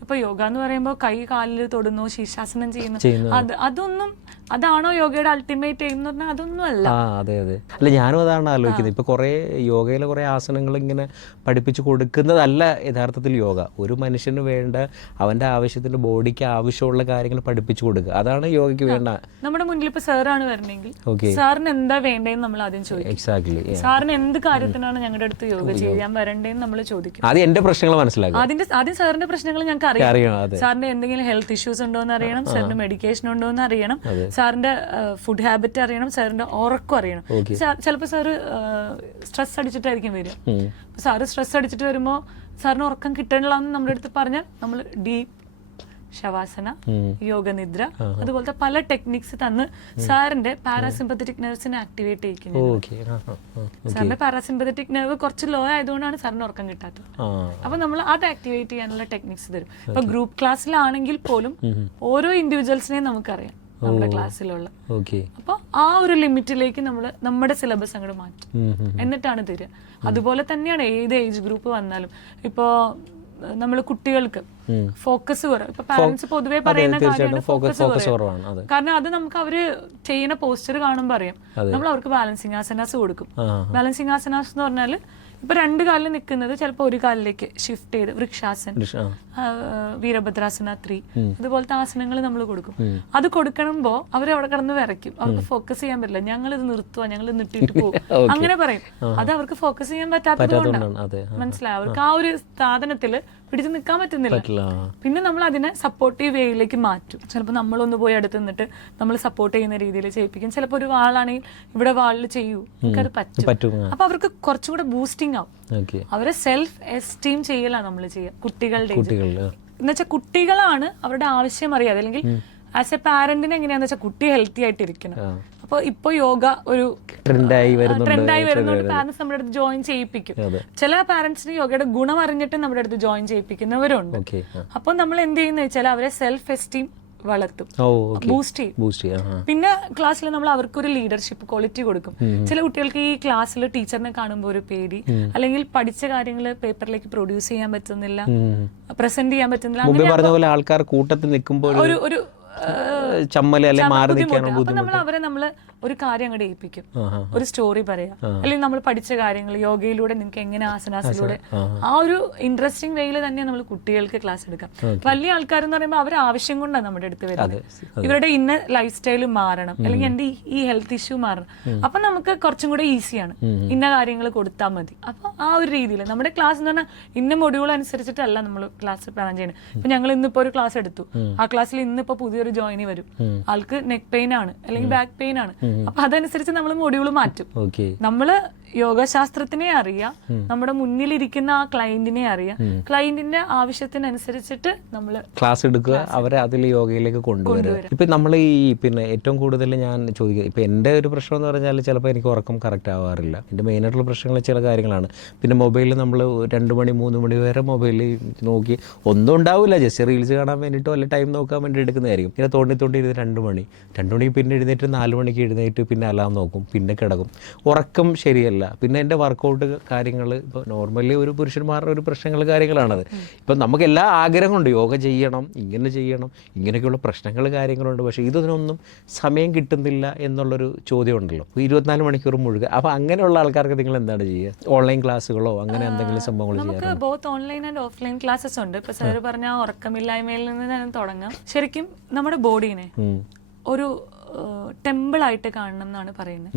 ഇപ്പൊ യോഗ എന്ന് പറയുമ്പോൾ കൈ കാലിൽ തൊടുന്നു, ശീർഷാസനം ചെയ്യുന്നു, അതാണോ യോഗയുടെ അൾട്ടിമേറ്റ് എയിം എന്ന് പറഞ്ഞാൽ? അതൊന്നും അല്ല. അതെ. അല്ല, ഞാനും അതാണ് ആലോചിക്കുന്നത്. ഇപ്പൊ കുറെ യോഗയിലെ കുറേ ആസനങ്ങൾ ഇങ്ങനെ പഠിപ്പിച്ച് കൊടുക്കുന്നതല്ല യഥാർത്ഥത്തിൽ യോഗ. ഒരു മനുഷ്യന് വേണ്ട അവൻ്റെ ആവശ്യത്തിൻ്റെ ബോഡിക്ക് ആവശ്യമുള്ള കാര്യങ്ങൾ പഠിപ്പിച്ചു കൊടുക്കുക, അതാണ് യോഗയ്ക്ക് വേണ്ട. നമ്മുടെ മുന്നിൽ ഇപ്പോൾ സാറാണ് വരണമെങ്കിൽ സാറിന് എന്താ വേണ്ടതെന്ന് നമ്മൾ ആദ്യം ചോദിക്കും. എക്സാക്ട്ലി. സാറിന് എന്ത് കാര്യത്തിനാണ് ഞങ്ങളുടെ അടുത്ത് യോഗ ചെയ്യാൻ വരണ്ടേന്ന് നമ്മൾ ചോദിക്കും. ആദ്യം എൻ്റെ പ്രശ്നങ്ങൾ മനസ്സിലാക്കും. ആദ്യം സാറിന്റെ പ്രശ്നങ്ങൾ ഞങ്ങൾക്ക് അറിയാം. സാറിന്റെ എന്തെങ്കിലും ഹെൽത്ത് ഇഷ്യൂസ് ഉണ്ടോ എന്ന് അറിയണം, സാറിന് മെഡിക്കേഷൻ ഉണ്ടോ എന്ന് അറിയണം, സാറിന്റെ ഫുഡ് ഹാബിറ്റ് അറിയണം, സാറിന്റെ ഉറക്കം അറിയണം. ചിലപ്പോൾ സാറ് സ്ട്രെസ് അടിച്ചിട്ടായിരിക്കും വരിക. സാറ് സ്ട്രെസ് അടിച്ചിട്ട് വരുമ്പോൾ സാറിന് ഉറക്കം കിട്ടണില്ലെന്ന് നമ്മുടെ അടുത്ത് പറഞ്ഞാൽ നമ്മൾ ഡീപ് ശവാസന, യോഗനിദ്ര, അതുപോലത്തെ പല ടെക്നിക്സ് തന്ന് സാറിന്റെ പാരാസിമ്പത്തറ്റിക് നെർവ്സിനെ ആക്ടിവേറ്റ് ചെയ്യിക്കുന്നത്. സാറിന്റെ പാരാസിമ്പത്തറ്റിക് നെർവ് കുറച്ച് ലോ ആയതുകൊണ്ടാണ് സാറിന് ഉറക്കം കിട്ടാത്തത്. അപ്പൊ നമ്മൾ അത് ആക്ടിവേറ്റ് ചെയ്യാനുള്ള ടെക്നിക്സ് തരും. ഇപ്പൊ ഗ്രൂപ്പ് ക്ലാസ്സിലാണെങ്കിൽ പോലും ഓരോ ഇൻഡിവിജ്വൽസിനെയും നമുക്കറിയാം നമ്മുടെ ക്ലാസ്സിലുള്ള. അപ്പൊ ആ ഒരു ലിമിറ്റിലേക്ക് നമ്മൾ നമ്മുടെ സിലബസ് അങ്ങോട്ട് മാറ്റും, എന്നിട്ടാണ് തരിക. അതുപോലെ തന്നെയാണ് ഏത് ഏജ് ഗ്രൂപ്പ് വന്നാലും. ഇപ്പോ നമ്മൾ കുട്ടികൾക്ക് ഫോക്കസ് കുറവ്, ഇപ്പൊ പാരന്റ്സ് പൊതുവെ പറയുന്ന കാര്യമാണ് ഫോക്കസ് കുറവാണ്. കാരണം അത് നമുക്ക് അവര് ചെയ്യുന്ന പോസ്റ്റർ കാണുമ്പോൾ അറിയാം. നമ്മൾ അവർക്ക് ബാലൻസിങ് ആസനാസ് കൊടുക്കും. ബാലൻസിങ് ആസനാസ് എന്ന് പറഞ്ഞാല് ഇപ്പൊ രണ്ട് കാലിൽ നിൽക്കുന്നത് ചിലപ്പോൾ ഒരു കാലിലേക്ക് ഷിഫ്റ്റ് ചെയ്ത് വൃക്ഷാസൻ, വീരഭദ്രാസന 3 ഇതുപോലത്തെ ആസനങ്ങൾ നമ്മൾ കൊടുക്കും. അത് കൊടുക്കുമ്പോ അവർ അവിടെ കിടന്ന് വിറയ്ക്കും, അവർക്ക് ഫോക്കസ് ചെയ്യാൻ പറ്റില്ല. ഞങ്ങൾ ഇത് നിർത്തുക, ഞങ്ങൾ നിർത്തിയിട്ട് പോകും, അങ്ങനെ പറയും. അത് അവർക്ക് ഫോക്കസ് ചെയ്യാൻ പറ്റാത്തത് കൊണ്ടാണ്. മനസ്സിലായി, അവർക്ക് ആ ഒരു സാധനത്തില് പിടിച്ചു നിൽക്കാൻ പറ്റുന്നില്ല. പിന്നെ നമ്മൾ അതിനെ സപ്പോർട്ടീവ് വേയിലേക്ക് മാറ്റും. ചിലപ്പോൾ നമ്മളൊന്ന് പോയി അടുത്ത് നിന്നിട്ട് നമ്മൾ സപ്പോർട്ട് ചെയ്യുന്ന രീതിയിൽ ചെയ്യിപ്പിക്കും. ചിലപ്പോൾ ഒരു വാളാണെങ്കിൽ ഇവിടെ വാളിൽ ചെയ്യൂ, നമുക്കത് പറ്റും. അപ്പൊ അവർക്ക് കുറച്ചും കൂടെ ബൂസ്റ്റിംഗ് ആവും. അവരെ സെൽഫ് എസ്റ്റീം ചെയ്യലാണ് നമ്മൾ ചെയ്യുക കുട്ടികളുടെ. എന്നുവെച്ചാൽ കുട്ടികളാണ് അവരുടെ ആവശ്യം അറിയാതെ, അല്ലെങ്കിൽ ആസ് എ പാരന്റിന് എങ്ങനെയാന്ന് വെച്ചാൽ കുട്ടി ഹെൽത്തി ആയിട്ടിരിക്കണം. അപ്പൊ ഇപ്പൊ യോഗ ഒരു ട്രെൻഡായി വരുന്നോണ്ട് പാരന്റ്സ് നമ്മുടെ അടുത്ത് ജോയിൻ ചെയ്യിപ്പിക്കും. ചില പാരന്റ്സിന് യോഗയുടെ ഗുണം അറിഞ്ഞിട്ട് നമ്മുടെ അടുത്ത് ജോയിൻ ചെയ്യിപ്പിക്കുന്നവരുണ്ട്. അപ്പൊ നമ്മൾ എന്ത് ചെയ്യുന്ന വെച്ചാൽ അവരെ സെൽഫ് എസ്റ്റീം വളർത്തും, ബൂസ്റ്റ് ചെയ്യും. പിന്നെ ക്ലാസ്സിൽ നമ്മൾ അവർക്കൊരു ലീഡർഷിപ്പ് ക്വാളിറ്റി കൊടുക്കും. ചില കുട്ടികൾക്ക് ഈ ക്ലാസ്സിൽ ടീച്ചറിനെ കാണുമ്പോൾ ഒരു പേടി, അല്ലെങ്കിൽ പഠിച്ച കാര്യങ്ങൾ പേപ്പറിലേക്ക് പ്രൊഡ്യൂസ് ചെയ്യാൻ പറ്റുന്നില്ല, പ്രസന്റ് ചെയ്യാൻ പറ്റുന്നില്ല, ആൾക്കാർ കൂട്ടത്തിൽ നിൽക്കുമ്പോൾ ഒരു നമ്മൾ ഒരു കാര്യം അങ്ങോട്ട് ഏൽപ്പിക്കും, ഒരു സ്റ്റോറി പറയാം, അല്ലെങ്കിൽ നമ്മൾ പഠിച്ച കാര്യങ്ങൾ യോഗയിലൂടെ നിങ്ങൾക്ക് എങ്ങനെ ആസനാസിലൂടെ ആ ഒരു ഇൻട്രസ്റ്റിംഗ് വേയിൽ തന്നെ നമ്മൾ കുട്ടികൾക്ക് ക്ലാസ് എടുക്കാം. വലിയ ആൾക്കാരെന്ന് പറയുമ്പോൾ അവർ ആവശ്യം കൊണ്ടാണ് നമ്മുടെ അടുത്ത് വരുന്നത്. ഇവരുടെ ഇന്ന ലൈഫ് സ്റ്റൈൽ മാറണം, അല്ലെങ്കിൽ എന്റെ ഈ ഹെൽത്ത് ഇഷ്യൂ മാറണം. അപ്പൊ നമുക്ക് കുറച്ചും കൂടെ ഈസിയാണ്, ഇന്ന കാര്യങ്ങൾ കൊടുത്താൽ മതി. അപ്പൊ ആ ഒരു രീതിയിൽ നമ്മുടെ ക്ലാസ് എന്ന് പറഞ്ഞാൽ ഇന്ന മൊഡ്യൂൾ അനുസരിച്ചിട്ടല്ല നമ്മൾ ക്ലാസ് പ്ലാൻ ചെയ്യുന്നത്. ഇപ്പൊ ഞങ്ങൾ ഇന്നിപ്പോ ഒരു ക്ലാസ് എടുത്തു, ആ ക്ലാസ്സിൽ ഇന്നിപ്പോ പുതിയൊരു ജോയിനി വരും, ആൾക്ക് നെക്ക് പെയിൻ ആണ് അല്ലെങ്കിൽ ബാക്ക് പെയിൻ ആണ്. അപ്പൊ അതനുസരിച്ച് നമ്മൾ മൊഡ്യൂൾ മാറ്റും. നമ്മള് യോഗശാസ്ത്രത്തിനെ അറിയാം, നമ്മുടെ മുന്നിലിരിക്കുന്ന ആ ക്ലയന്റിനെ അറിയാം, ക്ലയന്റിന്റെ ആവശ്യത്തിനനുസരിച്ചിട്ട് നമ്മൾ ക്ലാസ് എടുക്കുക, അവരെ അതിൽ യോഗയിലേക്ക് കൊണ്ടുവരിക. ഇപ്പൊ നമ്മൾ ഈ പിന്നെ ഏറ്റവും കൂടുതൽ ഞാൻ ചോദിക്കുക, ഇപ്പൊ എൻ്റെ ഒരു പ്രശ്നം എന്ന് പറഞ്ഞാൽ ചിലപ്പോൾ എനിക്ക് ഉറക്കം കറക്റ്റ് ആവാറില്ല. എൻ്റെ മെയിനായിട്ടുള്ള പ്രശ്നങ്ങൾ ചില കാര്യങ്ങളാണ്. പിന്നെ മൊബൈലിൽ നമ്മൾ 2 മണി 3 മണി വരെ മൊബൈലിൽ നോക്കി ഒന്നും ഉണ്ടാവില്ല, ജസ്റ്റ് റീൽസ് കാണാൻ വേണ്ടിയിട്ടോ അല്ലെങ്കിൽ ടൈം നോക്കാൻ വേണ്ടി എടുക്കുന്നതായിരിക്കും. ഇങ്ങനെ തോണ്ടി ഇരുന്ന് 2 മണിക്ക് പിന്നെ എഴുന്നേറ്റ് 4 മണിക്ക് എഴുന്നേറ്റ് പിന്നെ അലാം നോക്കും, പിന്നെ കിടക്കും. ഉറക്കം ശരിയല്ല. പിന്നെ എൻ്റെ വർക്കൗട്ട് കാര്യങ്ങൾ ഇപ്പോൾ നോർമലി ഒരു പുരുഷന്മാരുടെ ഒരു പ്രശ്നങ്ങൾ കാര്യങ്ങളാണത്. ഇപ്പം നമുക്ക് എല്ലാ ആഗ്രഹമുണ്ട്, യോഗ ചെയ്യണം, ഇങ്ങനെ ചെയ്യണം, ഇങ്ങനെയൊക്കെയുള്ള പ്രശ്നങ്ങൾ കാര്യങ്ങളുണ്ട്. പക്ഷേ ഇതിനൊന്നും സമയം കിട്ടുന്നില്ല എന്നുള്ളൊരു ചോദ്യം ഉണ്ടല്ലോ. 24 മണിക്കൂർ മുഴുക. അപ്പോൾ അങ്ങനെയുള്ള ആൾക്കാർക്ക് നിങ്ങൾ എന്താണ് ചെയ്യുക? ഓൺലൈൻ ക്ലാസ്സുകളോ അങ്ങനെ എന്തെങ്കിലും സംഭവങ്ങൾ ചെയ്യാം? നമുക്ക് both online and offline classes ഉണ്ട്. ഇപ്പോൾ സാർ പറഞ്ഞ ഉറക്കമില്ലായ്മയിൽ നിന്ന് തന്നെ തുടങ്ങാം. ശരിക്കും നമ്മുടെ ബോഡീനെ ഒരു ടെമ്പിൾ ആയിട്ട് കാണണം എന്നാണ് പറയുന്നത്.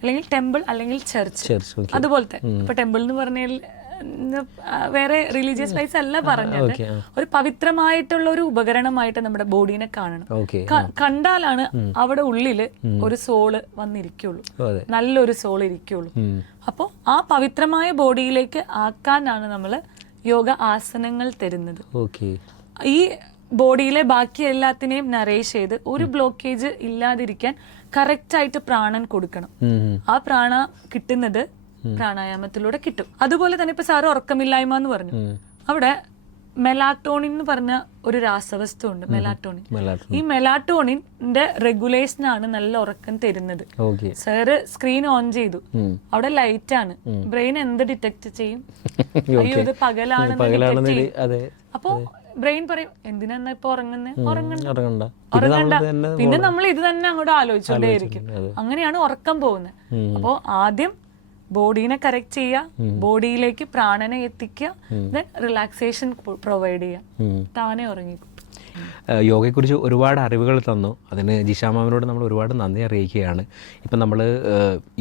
അല്ലെങ്കിൽ ടെമ്പിൾ അല്ലെങ്കിൽ ചർച്ച് അതുപോലത്തെ. ഇപ്പൊ ടെമ്പിൾ എന്ന് പറഞ്ഞാൽ വേറെ റിലീജിയസ് പ്ലേസ് അല്ല പറഞ്ഞത്, ഒരു പവിത്രമായിട്ടുള്ള ഒരു ഉപകരണമായിട്ട് നമ്മുടെ ബോഡീനെ കാണണം. കണ്ടാലാണ് അവിടെ ഉള്ളില് ഒരു സോള് വന്നിരിക്കുള്ളൂ, നല്ലൊരു സോൾ ഇരിക്കുള്ളൂ. അപ്പോ ആ പവിത്രമായ ബോഡിയിലേക്ക് ആക്കാനാണ് നമ്മള് യോഗ ആസനങ്ങൾ തരുന്നത്. ഈ ബോഡിയിലെ ബാക്കി എല്ലാത്തിനെയും നറേഷ് ചെയ്ത് ഒരു ബ്ലോക്കേജ് ഇല്ലാതിരിക്കാൻ കറക്റ്റ് ആയിട്ട് പ്രാണൻ കൊടുക്കണം. ആ പ്രാണ കിട്ടുന്നത് പ്രാണായാമത്തിലൂടെ കിട്ടും. അതുപോലെ തന്നെ ഇപ്പൊ സാറ് ഉറക്കമില്ലായ്മ എന്ന് പറഞ്ഞു, അവിടെ മെലാറ്റോണിൻ എന്ന് പറഞ്ഞ ഒരു രാസവസ്തു ഉണ്ട്, മെലാറ്റോണിൻ. ഈ മെലാറ്റോണിന്റെ റെഗുലേഷൻ ആണ് നല്ല ഉറക്കം തരുന്നത്. സാറ് സ്ക്രീൻ ഓൺ ചെയ്തു, അവിടെ ലൈറ്റ് ആണ്, ബ്രെയിൻ എന്ത് ഡിറ്റക്ട് ചെയ്യും? അയ്യോ ഇത് പകലാണെന്ന്. അപ്പോ ബ്രെയിൻ പറയും എന്തിനാ ഇപ്പൊ ഉറങ്ങണ്ട. പിന്നെ നമ്മൾ ഇത് തന്നെ അങ്ങോട്ട് ആലോചിച്ചോണ്ടേയിരിക്കും. അങ്ങനെയാണ് ഉറക്കം പോകുന്നത്. അപ്പോ ആദ്യം ബോഡീനെ കറക്റ്റ് ചെയ്യുക, ബോഡിയിലേക്ക് പ്രാണനെ എത്തിക്കുക, ദെൻ റിലാക്സേഷൻ പ്രൊവൈഡ് ചെയ്യുക, താനെ ഉറങ്ങിക്കും. യോഗയെക്കുറിച്ച് ഒരുപാട് അറിവുകൾ തന്നു. അതിന് ജിഷ മാമിനോട് നമ്മൾ ഒരുപാട് നന്ദി അറിയിക്കുകയാണ്. ഇപ്പം നമ്മൾ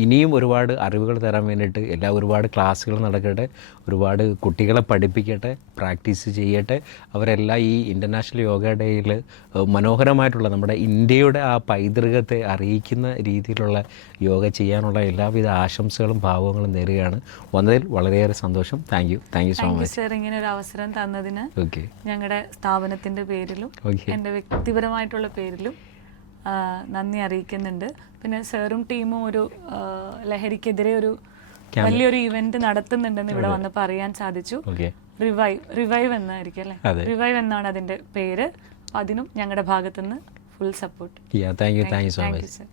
ഇനിയും ഒരുപാട് അറിവുകൾ തരാൻ വേണ്ടിയിട്ട് ഒരുപാട് ക്ലാസ്സുകൾ നടക്കട്ടെ, ഒരുപാട് കുട്ടികളെ പഠിപ്പിക്കട്ടെ, പ്രാക്ടീസ് ചെയ്യട്ടെ. അവരെല്ലാം ഈ ഇൻ്റർനാഷണൽ യോഗ ഡേയിൽ മനോഹരമായിട്ടുള്ള നമ്മുടെ ഇന്ത്യയുടെ ആ പൈതൃകത്തെ അറിയിക്കുന്ന രീതിയിലുള്ള യോഗ ചെയ്യാനുള്ള എല്ലാവിധ ആശംസകളും ഭാവങ്ങളും നേരുകയാണ്. വന്നതിൽ വളരെയേറെ സന്തോഷം. Thank you so much sir. ഇങ്ങനെ ഒരു അവസരം തന്നതിന് ഓക്കെ ഞങ്ങളുടെ സ്ഥാപനത്തിൻ്റെ പേരിലും എൻ്റെ വ്യക്തിപരമായിട്ടുള്ള പേരിലും നന്ദി അറിയിക്കുന്നുണ്ട്. പിന്നെ സാറും ടീമും ഒരു ലഹരിക്കെതിരെ ഒരു വലിയൊരു ഇവന്റ് നടത്തുന്നുണ്ടെന്ന് ഇവിടെ വന്നപ്പോൾ അറിയാൻ സാധിച്ചു. റിവൈവ് എന്നായിരിക്കും അല്ലേ? റിവൈവ് എന്നാണ് അതിൻ്റെ പേര്. അതിനും ഞങ്ങളുടെ ഭാഗത്തുനിന്ന് full support. Thank you so much.